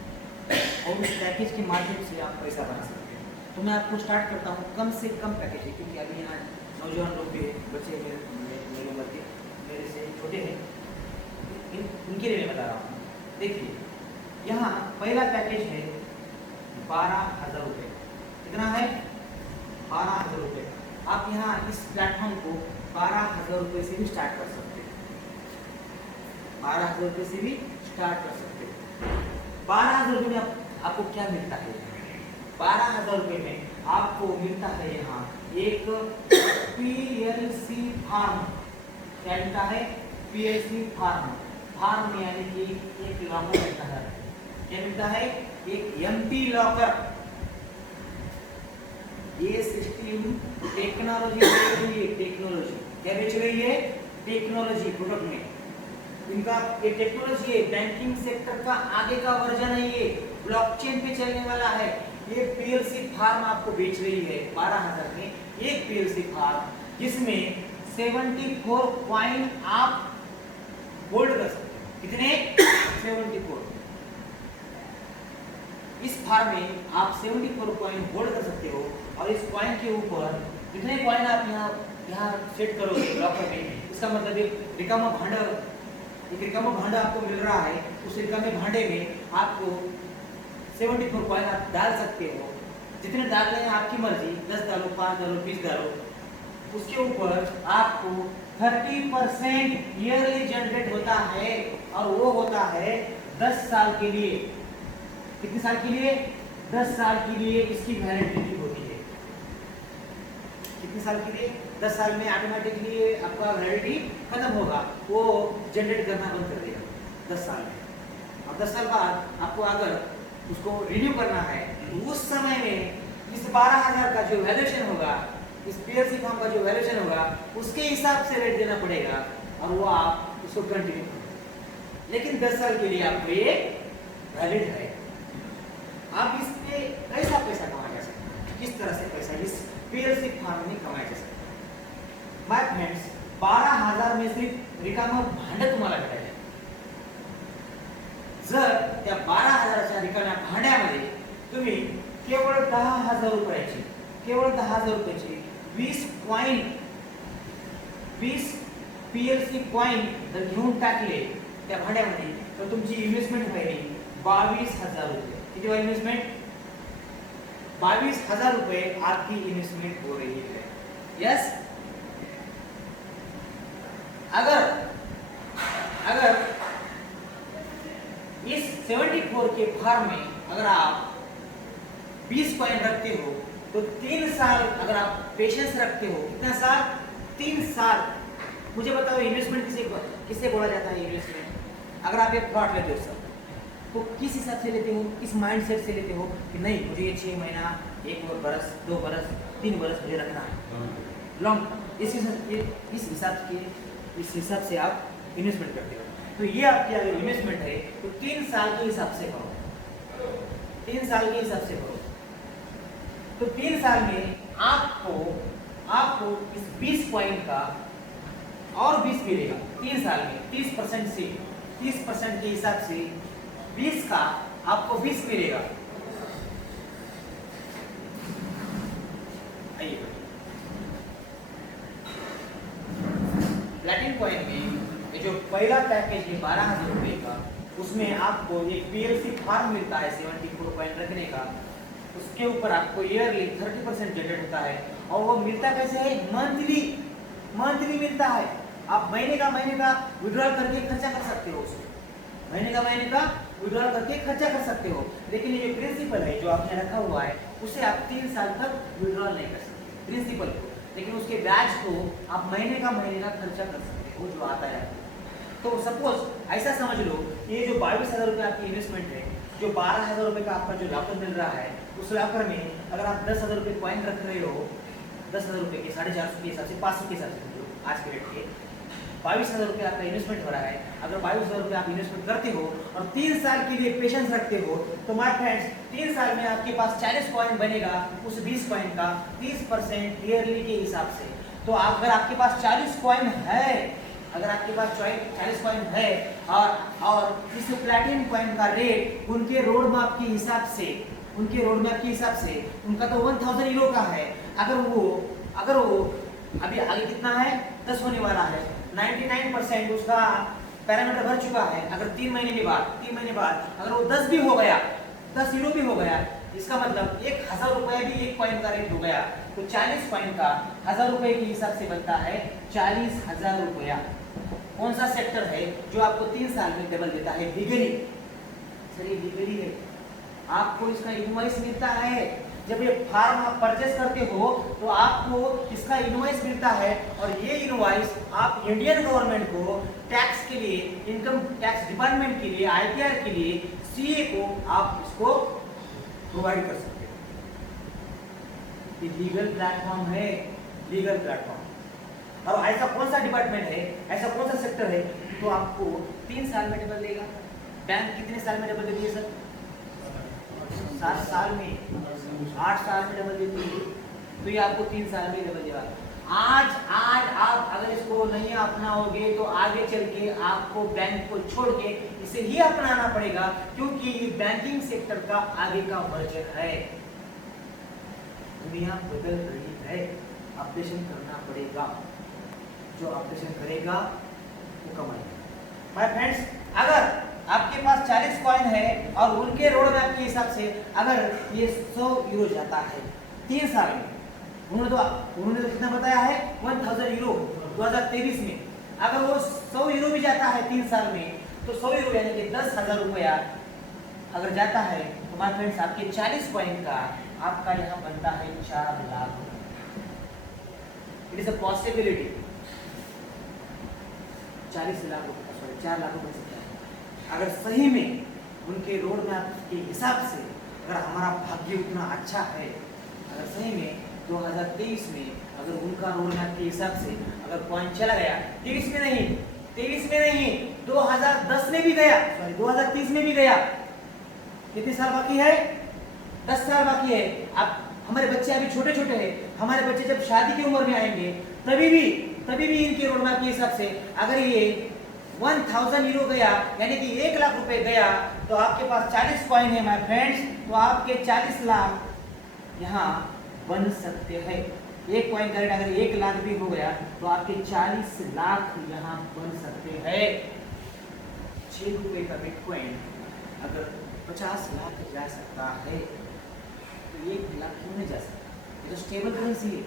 और उस पैकेज के माध्यम से आप पैसा बना सकते हैं। तो मैं आपको स्टार्ट करता हूँ कम से कम पैकेज है, क्योंकि अभी यहाँ नौजवान लोग भी बच्चे मेरे उम्र के, मेरे से छोटे हैं, उनके लिए मैं बता रहा हूँ। देखिए यहाँ पहला पैकेज है 12,000 रुपये। कितना है? 12,000 रुपये। आप यहाँ इस प्लेटफॉर्म को 12,000 रुपये से भी स्टार्ट कर सकते हैं, 12,000 रुपये से भी स्टार्ट कर सकते हैं। 12,000 रुपये में आपको क्या मिलता है? 12,000 रुपये में आपको मिलता है यहाँ एक PLC फार्म। क्या मिलता है? PLC farm. फार्म यानी कि एक लॉकर मिलता है। क्या मिलता है? एक एम्प्टी लॉकर। ये सिस्टम टेक्नोलॉजी बेच रही है, टेक्नोलॉजी। क्या बेच रही है? टेक्नोलॉजी प्रोडक्ट में। इनका ये टेक्नोलॉजी है, बैंकिंग सेक्टर का आगे का वर्जन है, ये ब्लॉकचेन पे चलने वाला है। ये PLC फार्म आपको बेच रही है 12,000 में, एक PLC फार्म जिसमें 74 कॉइन आप होल्ड कर सकते हो। कितने? 74। इस फार्म में आप 74 कॉइन होल्ड कर सकते हो, और इस कॉइन के ऊपर जितने कॉइन आप यहाँ सेट करोगे लॉकर में, इसका मतलब एक रिकामा भांडा, एक रिकामा भांडा आपको मिल रहा है। उस रिकामे भांडे में आपको 74 कॉइन आप डाल सकते हो। जितने डालने हैं आपकी मर्जी, 10 डालो, 5 डालो, 20 डालो। उसके ऊपर आपको 30% ईयरली जनरेट होता है, और वो होता है 10 साल के लिए। कितने साल के लिए? 10 साल के लिए इसकी वैलिडिटी होती है। कितने साल के लिए? 10 साल में ऑटोमेटिकली आपका वैलिडिटी खत्म होगा, वो जनरेट करना बंद कर देगा 10 साल में। और 10 साल बाद आपको अगर उसको रिन्यू करना है, तो उस समय में इस 12,000 का जो वैल्यूएशन होगा, इस PLC फॉर्म का जो वैल्यूएशन होगा, उसके हिसाब से रेट देना पड़ेगा, और वो आप उसको कंटिन्यू करें। लेकिन 10 साल के लिए आपको ये वैलिड है। आप इससे कैसा पैसा कमाया जा सकता है? किस तरह से पैसा इस PLC फार्म में कमाया जा सकता है? माय फ्रेंड्स, 12,000 में सिर्फ रिकामा भांडं तुम्हाला भेटायचे। जर त्या 12,000च्या रिकाम्या भांड्यामध्ये तुम्ही केवळ 10,000 रुपयाची, केवळ 10,000 रुपयाची 20 कॉइन, 20 PLC कॉइन जर घेऊन टाकले त्या भांड्यामध्ये, तर तुमची इन्व्हेस्टमेंट व्हायली 22,000 रुपये। किती वाली इन्वेस्टमेंट? 22,000 रुपये आपकी इन्वेस्टमेंट हो रही है। यस, अगर इस 74 के फार्म में अगर आप 20 कॉइन रखते हो, तो 3 साल अगर आप पेशेंस रखते हो, कितना साल? 3 साल। मुझे बताओ इन्वेस्टमेंट किसे बोला जाता है? इन्वेस्टमेंट अगर आप एक प्लॉट लेते हो सर, तो किस हिसाब से लेते हो, किस माइंडसेट से लेते हो कि नहीं मुझे ये 6 महीना, 1 बरस, 2 बरस, 3 बरस मुझे रखना है, लॉन्ग। इस हिसाब से आप इन्वेस्टमेंट करते हो। तो ये आपकी अगर इन्वेस्टमेंट है तो 3 साल के हिसाब से करो, 3 साल के हिसाब से करो। तो 3 साल में आपको इस 20 कॉइन का और 20 मिलेगा 3 साल में। 30% से 30% के हिसाब से 20 का आपको 20 मिलेगा। आइए, प्लैटिनम कॉइन में ये जो पहला पैकेज है 12,000 रुपये का, उसमें आपको एक PLC फार्म मिलता है 74 कॉइन रखने का। उसके ऊपर आपको ईयरली 30% जनरेट होता है और वो मिलता कैसे है? मंथली मंथली मिलता है। आप महीने का विड्रॉल करके खर्चा कर सकते हो उसको, महीने का विड्रॉल करके खर्चा कर सकते हो। लेकिन ये जो प्रिंसिपल है जो आपने रखा हुआ है उसे आप 3 साल तक विड्रॉल नहीं कर सकते प्रिंसिपल को, लेकिन उसके ब्याज को आप महीने का खर्चा कर सकते हो जो आता है। तो सपोज ऐसा समझ लो ये जो 22,000 रुपये आपकी इन्वेस्टमेंट है, जो 12,000 रुपये का आपका जो लॉकर मिल रहा है, उस लॉकर में अगर आप 10,000 रुपये कॉइन रख रहे हो, 10,000 रुपये के 450 के हिसाब से 500 के हिसाब से आज के रेट के 22,000 रुपये आपका इन्वेस्टमेंट हो रहा है। अगर 22,000 रुपये आप इन्वेस्टमेंट करते हो और 3 साल के लिए पेशेंस रखते हो तो माय फ्रेंड्स 3 साल में आपके पास 40 कॉइन बनेगा, उस 20 कॉइन का 30% ईयरली के हिसाब से। तो अगर आपके पास 40 कॉइन है, अगर आपके पास 40 कॉइन है और इस प्लैटिनम कॉइन का रेट उनके रोड मैप के हिसाब से, उनका तो 1000 यूरो का है। अगर वो अभी आगे कितना है 10 होने वाला है, 99% उसका पैरामीटर भर चुका है। अगर 3 महीने बाद अगर वो 10 भी हो गया, 10 यूरो भी हो गया, इसका मतलब 1000 रुपया भी एक कॉइन का रेट हो गया, तो 40 कॉइन का 1000 रुपये के हिसाब से बनता है 40,000 रुपया। कौन सा सेक्टर है जो आपको 3 साल में डबल देता है? बिगरी। सर ये बिगरी है, आपको इसका इनवॉइस मिलता है। जब ये फार्म आप परचेस करते हो तो आपको इसका इनवॉइस मिलता है और ये इनवॉइस आप इंडियन गवर्नमेंट को टैक्स के लिए, इनकम टैक्स डिपार्टमेंट के लिए, आईटीआर के लिए, सीए को आप इसको प्रोवाइड कर सकते हो। ये लीगल प्लेटफॉर्म है, लीगल प्लेटफॉर्म। और ऐसा कौन सा डिपार्टमेंट है, ऐसा कौन सा सेक्टर है तो आपको 3 साल में डबल देगा? बैंक कितने साल में डबल देती है सर? 7 साल में, 8 साल में डबल देती है, तो ये आपको 3 साल में डबल देगा। आज आप अगर इसको नहीं अपनाओगे तो आगे चल के आपको बैंक को छोड़ के इसे ही अपनाना पड़ेगा, क्योंकि ये बैंकिंग सेक्टर का आगे का वर्जन है। दुनिया बदल रही है, अपडेशन करना पड़ेगा। जो अपडेशन करेगा वो कमाएगा। माय फ्रेंड्स, अगर आपके पास 40 कॉइन है और उनके रोड मैप के हिसाब से अगर ये 100 यूरो जाता है 3 साल में, उन्होंने तो कितना बताया है 1000 यूरो 2023 में, अगर वो 100 यूरो भी जाता है 3 साल में तो 100 यूरो यानी कि 10,000 रुपया अगर जाता है तो माय फ्रेंड्स आपके 40 कॉइन का आपका यहाँ बनता है 4 lakh. It is a possibility 4 lakh रुपए सकता है अगर सही में उनके रोड मैप के हिसाब से, अगर हमारा भाग्य उतना अच्छा है, अगर सही में 2023 में अगर उनका रोड मैप के हिसाब से अगर कॉइन चला गया, 23 में नहीं 2010 में भी गया, सॉरी 2030 में भी गया, कितने साल बाकी है? 10 साल बाकी है। अब हमारे बच्चे अभी छोटे हैं, हमारे बच्चे जब शादी की उम्र में आएंगे तभी भी इनके रोड मैप के हिसाब से अगर ये 1000 यूरो गया यानी कि 1 लाख रुपए गया तो आपके पास 40 कॉइन है माय फ्रेंड्स, तो आपके 40 लाख यहाँ बन सकते हैं। एक कॉइन का रेट अगर 1 लाख भी हो गया तो आपके 40 लाख यहाँ बन सकते हैं। 6 रुपए का बिटकॉइन अगर 50 लाख जा सकता है तो 1 लाख क्यों नहीं जा सकता? ये तो स्टेबल करेंसी है।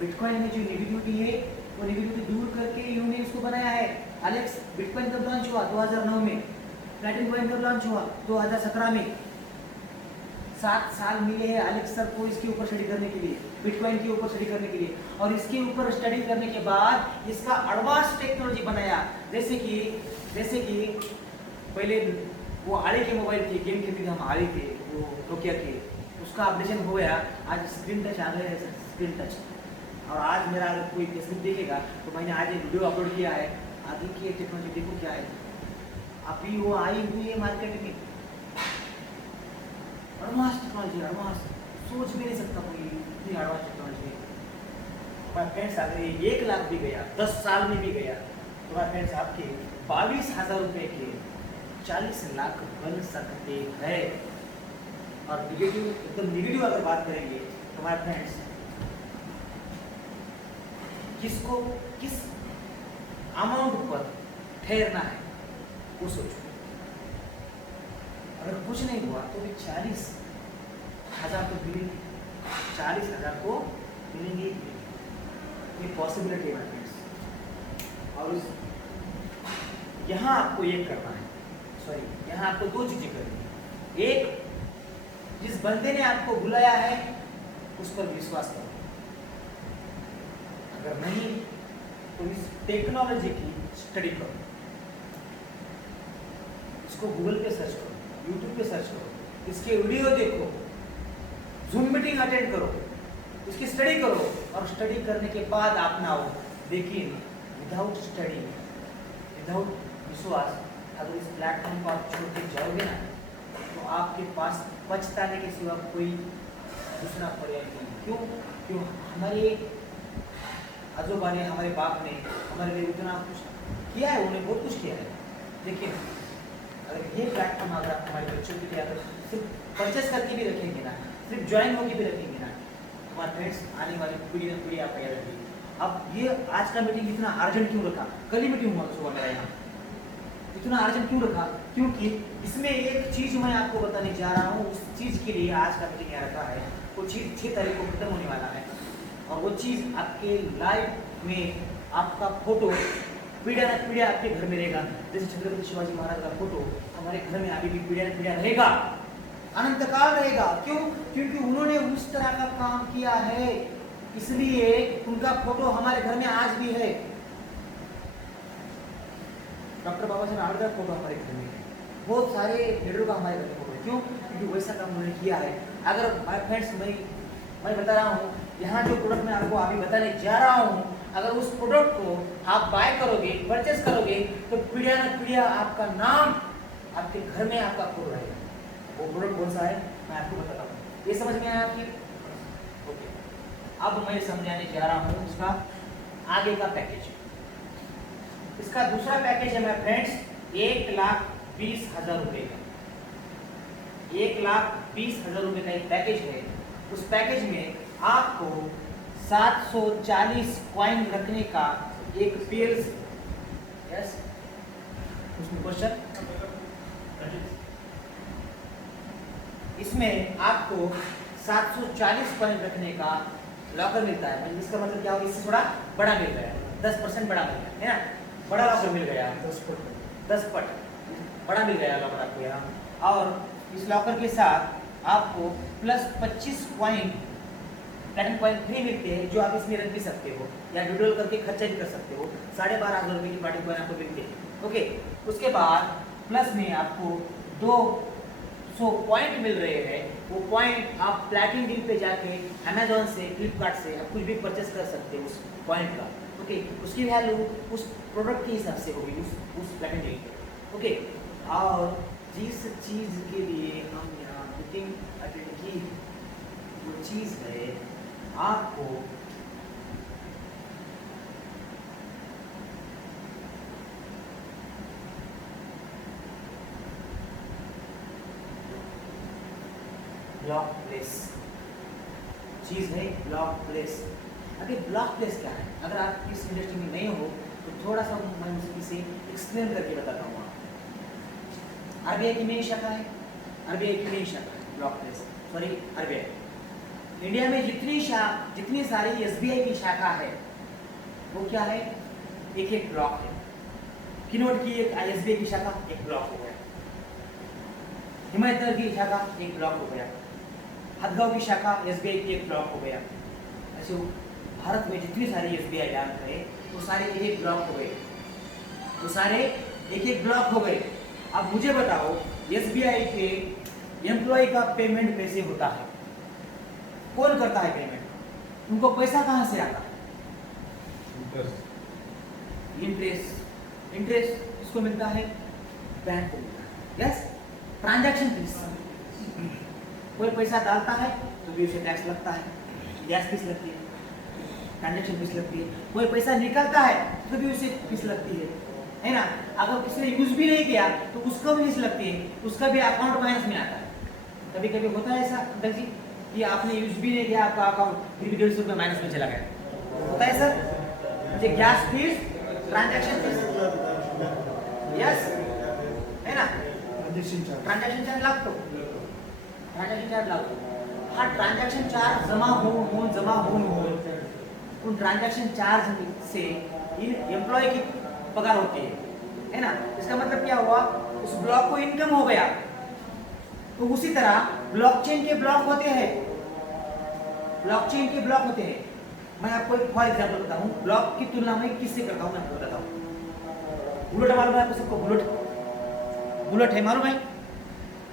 बिटकॉइन में जो नेगेटिविटी है वो नेगेटिविटी दूर करके इन्होंने इसको बनाया है। एलेक्स बिटकॉइन कब लॉन्च हुआ? 2009 में। प्लैटिनम कॉइन कब लॉन्च हुआ? 2017 में। 7 साल मिले हैं एलेक्स सर को इसके ऊपर स्टडी करने के लिए, बिटकॉइन के ऊपर स्टडी करने के लिए, और इसके ऊपर स्टडी करने के बाद इसका एडवांस टेक्नोलॉजी बनाया। जैसे कि पहले वो आड़े के मोबाइल थे, गेम खेलते थे हम आड़े के, वो नोकिया के, उसका अपडेशन हो गया। आज स्क्रीन टच आ गया है, स्क्रीन टच। और आज मेरा अगर कोई फेसबुक देखेगा तो मैंने आज एक वीडियो अपलोड किया है, आगे की टेक्नोलॉजी देखो क्या है, अभी वो आई हुई है मार्केट में। एडवांस टेक्नोलॉजी, एडवांस, सोच भी नहीं सकता कोई इतनी एडवांस टेक्नोलॉजी है। माय फ्रेंड्स अगर ये 1 लाख भी गया, 10 साल में भी गया तो माय फ्रेंड्स आपके 22,000 रुपये के 40 लाख बन सकते हैं। और एकदम नेगेटिव अगर बात करेंगे तो माय फ्रेंड्स किस अमाउंट पर ठहरना है वो सोचो। अगर कुछ नहीं हुआ तो भी 40 40,000 तो मिलेंगे, 40,000 को मिलेंगे। ये पॉसिबिलिटी है फ्रेंड्स। और उस यहाँ आपको एक करना है, सॉरी यहाँ आपको दो चीजें करनी है। एक, जिस बंदे ने आपको बुलाया है उस पर विश्वास करो, अगर नहीं तो इस टेक्नोलॉजी की स्टडी करो, इसको गूगल पे सर्च करो, यूट्यूब पे सर्च करो, इसके वीडियो देखो, जूम मीटिंग अटेंड करो, इसकी स्टडी करो और स्टडी करने के बाद अपनाओ। लेकिन विदाउट स्टडी, विदाउट विश्वास अगर इस प्लेटफॉर्म को आप छोड़ के जाओगे ना तो आपके पास पछताने के सिवा कोई दूसरा पर्याय नहीं। क्यों? क्यों? हमारे आजोबा ने, हमारे बाप ने हमारे लिए इतना कुछ किया है, उन्हें बहुत कुछ किया है। लेकिन अगर ये प्लेटफॉर्म अगर आप हमारे बच्चों के लिए अगर सिर्फ परचेस करके भी रखेंगे ना, सिर्फ ज्वाइन होकर भी रखेंगे ना, हमारे फ्रेंड्स आने वाली पीढ़ी में पीढ़ी आप याद रखिए। अब ये आज का मीटिंग इतना अर्जेंट क्यों रखा? कल ही मीटिंग हुआ सुबह मेरा यहाँ, इतना अर्जेंट क्यों रखा? क्योंकि इसमें एक चीज मैं आपको बताने जा रहा हूँ, उस चीज के लिए आज का मीटिंग यहाँ रखा है। वो चीज 6 तारीख को खत्म होने वाला है और वो चीज आपके लाइव में आपका फोटो पीढ़िया न पीढ़िया आपके घर में रहेगा। जैसे छत्रपति शिवाजी महाराज का फोटो हमारे घर में अभी भी पीढ़िया न पीढ़िया रहेगा, अनंत काल रहेगा। क्यों? क्योंकि उन्होंने उस तरह का काम किया है, इसलिए उनका फोटो हमारे घर में आज भी है। डॉक्टर बाबा साहब आम्बेडकर का फोटो हमारे घर में है, बहुत सारे लीडरों का हमारे घर में फोटो है। क्यों? क्योंकि वैसा काम उन्होंने किया है। अगर माय फ्रेंड्स मैं बता रहा हूँ, यहाँ जो प्रोडक्ट मैं आपको अभी बताने जा रहा हूँ, अगर उस प्रोडक्ट को आप बाय करोगे, परचेस करोगे, तो पीढ़िया न पीढ़िया आपका नाम आपके घर में आपका फोटो रहेगा। वो प्रोडक्ट कौन सा है मैं आपको बताता हूँ। ये समझ में आया आपके? ओके, अब मैं समझाने जा रहा हूँ इसका आगे का पैकेज। इसका दूसरा पैकेज है मेरे फ्रेंड्स 1,20,000 रुपए का। 1,20,000 रुपए का एक पैकेज है। उस पैकेज में आपको 740 कॉइन रखने का एक पेल्स, यस क्वेश्चन, इसमें आपको 740 कॉइन रखने का लॉकर मिलता है। इसका मतलब क्या होगा? इससे थोड़ा बड़ा मिल गया, 10% बड़ा मिल गया है ना, बड़ा लॉकर मिल गया, 10 पट बड़ा मिल गया लॉकर आपको यहाँ। और इस लॉकर के साथ आपको plus 25 coin, platinum coin free मिलते हैं, जो आप इसमें रख भी सकते हो या विड्रॉल करके खर्चा भी कर सकते हो। 12,500 रुपये की प्लैटिनम कॉइन आपको मिलते हैं। ओके, उसके बाद प्लस में आपको 200 पॉइंट मिल रहे हैं। वो पॉइंट आप प्लैटिनम डील पे जाके अमेजोन से, फ्लिपकार्ट से आप कुछ भी परचेस कर सकते हो उस पॉइंट का। ओके, उसकी वैल्यू उस प्रोडक्ट के हिसाब से होगी उस प्लैटिनम डील पे। ओके, और जिस चीज़ के लिए हम यहाँ मीटिंग अटेंड की, वो चीज़ है आपको ब्लॉक प्लेस चीज़ है, ब्लॉक प्लेस। अभी ब्लॉक प्लेस क्या है? अगर आप इस इंडस्ट्री में नहीं हो तो थोड़ा सा मैं इसे एक्सप्लेन करके बताता हूँ। आरबीआई की मेन शाखा है, आरबीआई की मेन शाखा है block place, sorry RBI. India में जितनी सारी एसबीआई की शाखा है वो क्या है? एक ब्लॉक है। किनोट की एक एसबीआई की शाखा एक ब्लॉक हो गया, हिमायतनगर की शाखा एक ब्लॉक हो गया, हदगांव की शाखा एसबीआई की एक ब्लॉक हो गया। ऐसे भारत में जितनी सारी एसबीआई बैंक है वो सारे एक ब्लॉक हो गए, वो सारे एक ब्लॉक हो गए। अब मुझे बताओ, एसबीआई के एम्प्लॉय का पेमेंट कैसे होता है? कौन करता है पेमेंट? उनको पैसा कहाँ से आता है? इंटरेस्ट किसको मिलता है? बैंक को मिलता है। Yes, transaction fees. कोई पैसा डालता है तो भी उसे टैक्स लगता है, गैस फीस लगती है, ट्रांजैक्शन फीस लगती है। कोई पैसा निकलता है तो भी उसे फीस लगती है ना। अगर किसी ने यूज भी नहीं किया तो उसका भी फीस लगती है, उसका भी अकाउंट माइनस में आता है। कभी कभी होता है ऐसा अंकल जी कि आपने यूज भी नहीं किया, आपका अकाउंट फिर भी 150 रुपये माइनस में चला गया, होता है सर। ये gas fees, transaction fees, yes है ना, ट्रांजैक्शन चार्ज लागतो, ट्रांजैक्शन चार्ज लागतो। हा ट्रांजैक्शन चार्ज जमा हो उन ट्रांजैक्शन चार्ज से इन एम्प्लॉय की पगार होती है ना। इसका मतलब क्या हुआ, उस ब्लॉक को इनकम हो गया। तो उसी तरह ब्लॉकचेन के ब्लॉक होते हैं, ब्लॉकचेन के ब्लॉक होते हैं। मैं आपको एक फॉर एग्जांपल बताऊं, ब्लॉक की तुलना में किससे करता हूं मैं आपको बताता हूं। बुलेट मालूम है आपको सबको, बुलेट है मालूम है।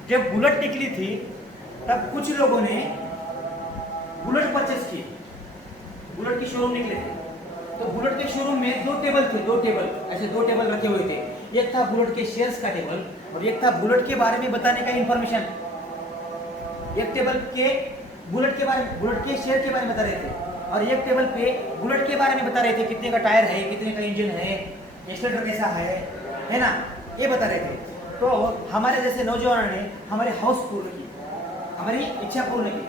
जब बुलेट निकली थी तब कुछ लोगों ने बुलेट परचेस की, बुलेट की शोरूम निकले थे। तो बुलेट के शोरूम में दो टेबल ऐसे दो टेबल रखे हुए थे। एक था बुलेट के शेयर्स का टेबल और एक था बुलेट के बारे में बताने का इंफॉर्मेशन। एक टेबल के बुलेट के शेयर के बारे में बता रहे थे और एक टेबल पे बुलेट के बारे में बता रहे थे, कितने का टायर है, कितने का इंजन है, एक्सीलरेटर कैसा है ना, ये बता रहे थे। तो हमारे जैसे नौजवानों ने हमारे हाउस पूर्ण की, हमारी इच्छा पूर्ण की।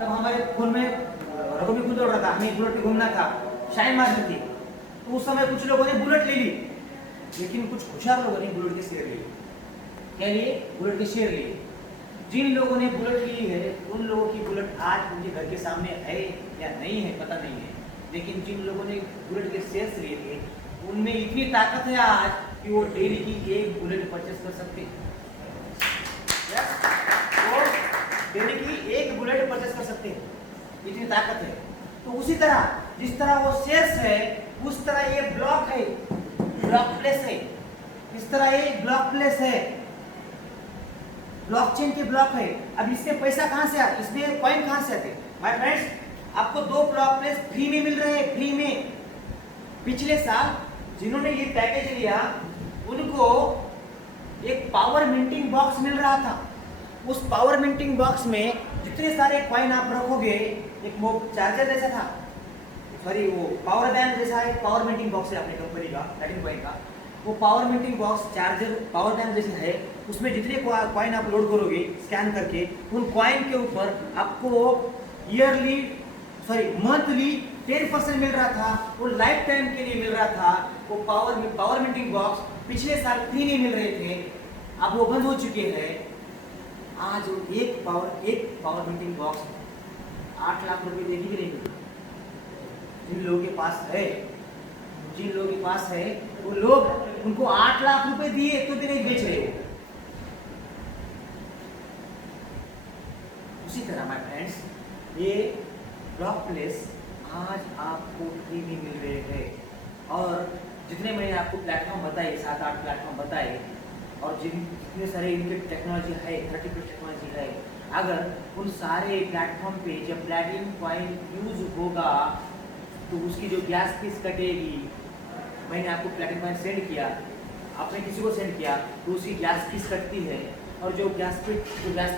तब हमारे खून में रगों में खून दौड़ रहा था, हमें बुलेट पे घूमना था, शाइन मारनी थी। तो उस समय कुछ लोगों ने बुलेट ले ली, लेकिन कुछ होशियार लोगों ने बुलेट के शेयर लिए। क्या लिए? बुलेट के शेयर लिए। जिन लोगों ने बुलेट ली है उन लोगों की बुलेट आज उनके घर के सामने है या नहीं है पता नहीं है, लेकिन जिन लोगों ने बुलेट के शेयर्स लिए थे उनमें इतनी ताकत है आज कि वो डेली की एक बुलेट परचेस कर सकते हैं। वो डेली की एक बुलेट परचेस कर सकते हैं, इतनी ताकत है। तो उसी तरह जिस तरह वो शेयर्स है उस तरह ये ब्लॉक है, ब्लॉक प्लेस है। इस तरह ये ब्लॉक प्लेस है, ब्लॉकचेन के ब्लॉक है। अब इससे पैसा कहां से आता, इसमें कॉइन कहां से आते? माय फ्रेंड्स, आपको दो ब्लॉक प्लेस फ्री में मिल रहे हैं, फ्री में। पिछले साल जिन्होंने ये पैकेज लिया उनको एक पावर मिंटिंग बॉक्स मिल रहा था। उस पावर मिंटिंग बॉक्स में जितने सारे कॉइन आप रखोगे, एक चार्जर जैसा था, सॉरी वो पावर बैंक जैसा एक पावर मिंटिंग बॉक्स है अपनी कंपनी का, लैटिन कॉइन का। वो power minting box charger power bank जैसे है, उसमें जितने कॉइन आप लोड करोगे स्कैन करके, उन कॉइन के ऊपर आपको मंथली 10% मिल रहा था। वो लाइफ टाइम के लिए मिल रहा था। वो पावर मिंटिंग बॉक्स पिछले साल फ्री नहीं मिल रहे थे, अब वो बंद हो चुके हैं। आज एक पावर मिंटिंग बॉक्स 8 लाख रुपए देगी भी नहीं मिली। जिन लोगों के पास है वो लोग उनको 8 लाख रुपए दिए तो भी नहीं बेच रहे हो। उसी तरह माय फ्रेंड्स, ये ब्लॉक प्लेस आज आपको फ्री में मिल रहे हैं। और जितने मैंने आपको प्लेटफॉर्म बताए, 7-8 प्लेटफॉर्म बताए, और जितने सारे इनके टेक्नोलॉजी है, 30+ टेक्नोलॉजी है, अगर उन सारे प्लेटफॉर्म पे जब प्लैटिनम कॉइन यूज होगा तो उसकी जो गैस फीस कटेगी, मैंने आपको प्लैटिनम कॉइन सेंड किया, आपने किसी को सेंड किया तो उसकी गैस फीस कटती है। और जो गैस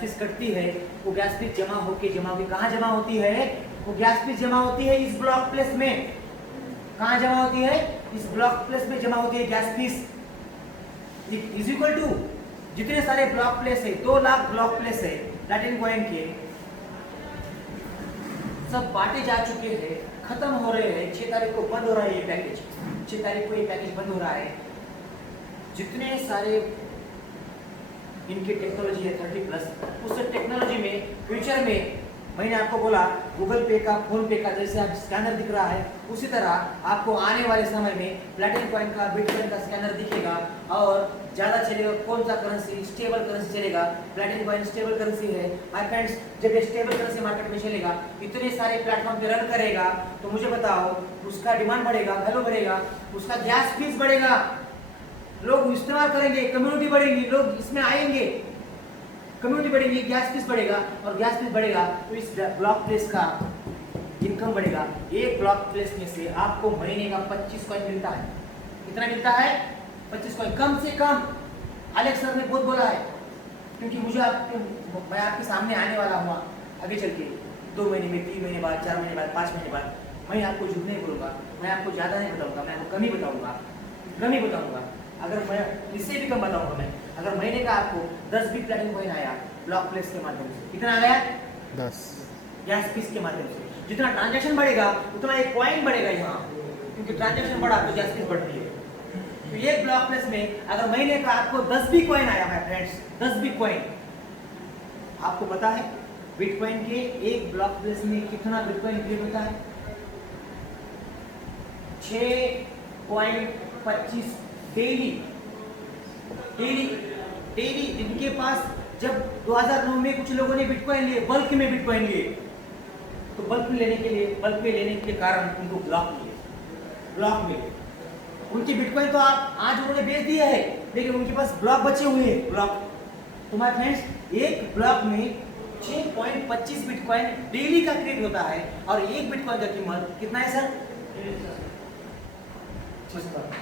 फीस कटती है वो गैस फीस जमा होके कहाँ जमा होती है? वो गैस फीस जमा होती है इस ब्लॉक प्लेस में। कहाँ जमा होती है? इस ब्लॉक प्लेस में जमा होती है gas fees. Is equal to जितने सारे ब्लॉक प्लेस है, 2 लाख ब्लॉक प्लेस है लैटिन कॉइन के, सब बांटे जा चुके हैं, खत्म हो रहे हैं। 6 तारीख को बंद हो रहा है ये पैकेज, 6 तारीख को ये पैकेज बंद हो रहा है। जितने सारे इनकी टेक्नोलॉजी है 30+, उस टेक्नोलॉजी में फ्यूचर में मैंने आपको बोला गूगल पे का, फोन पे का जैसे आप स्कैनर दिख रहा है, उसी तरह आपको आने वाले समय में प्लैटिनम कॉइन का, बिटकॉइन का स्कैनर दिखेगा। और ज़्यादा चलेगा कौन सा करेंसी? स्टेबल करेंसी चलेगा। प्लैटिनम कॉइन स्टेबल करेंसी है माय फ्रेंड्स। जब ये स्टेबल करेंसी मार्केट में चलेगा, इतने सारे प्लेटफॉर्म पे रन करेगा, तो मुझे बताओ उसका डिमांड बढ़ेगा, वैल्यू बढ़ेगा, उसका गैस फीस बढ़ेगा, लोग इस्तेमाल करेंगे, कम्युनिटी बढ़ेगी, लोग इसमें आएंगे, कम्युनिटी बढ़ेगी, गैस फीस बढ़ेगा, और गैस फीस बढ़ेगा तो इस ब्लॉक प्लेस का इनकम बढ़ेगा। एक ब्लॉक प्लेस में से आपको महीने का 25 कॉइन मिलता है। कितना मिलता है? 25 कॉइन कम से कम। अलेक्स सर ने बहुत बोला है, क्योंकि मैं आपके सामने आने वाला हूँ आगे चल के 2 महीने में, 3 महीने बाद, 4 महीने बाद, 5 महीने बाद। मैं आपको झूठ नहीं बोलूँगा, मैं आपको ज़्यादा नहीं बताऊँगा, मैं आपको कम ही बताऊँगा। अगर मैं इससे भी कम बताऊँगा, मैं अगर महीने का आपको 10 भी प्लैटिनम कॉइन आया ब्लॉक प्लेस के माध्यम से, कितना आया? 10 गैस फीस के माध्यम से। जितना ट्रांजैक्शन बढ़ेगा उतना एक कॉइन बढ़ेगा यहाँ, क्योंकि ट्रांजैक्शन बढ़ा तो गैस फीस बढ़ती है। तो ये ब्लॉक प्लेस में अगर महीने का आपको 10 भी कॉइन आया है फ्रेंड्स, 10 भी कॉइन, आपको पता है बिटकॉइन के एक ब्लॉक प्लेस में कितना बिटकॉइन क्रिएट होता है? 6.25 डेली। इनके पास जब 2009 में कुछ लोगों ने बिटकॉइन लिए, बल्क में बिटकॉइन लिए, तो बल्क में लेने के कारण उनको ब्लॉक मिले। उनके बिटकॉइन तो आप आज उन्होंने बेच दिया है, लेकिन उनके पास ब्लॉक बचे हुए हैं। ब्लॉक तो माय फ्रेंड्स, एक ब्लॉक में 6.25 बिटकॉइन डेली का क्रिएट होता है, और एक बिटकॉइन का कीमत कितना है सर?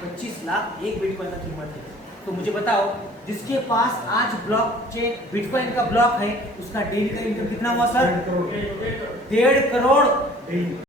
25 लाख एक बिटकॉइन का कीमत है। तो मुझे बताओ, जिसके पास आज ब्लॉकचेन बिटकॉइन का ब्लॉक है, उसका डेली का इनकम कितना हुआ सर? 1.5 करोड़। 1.5 करोड़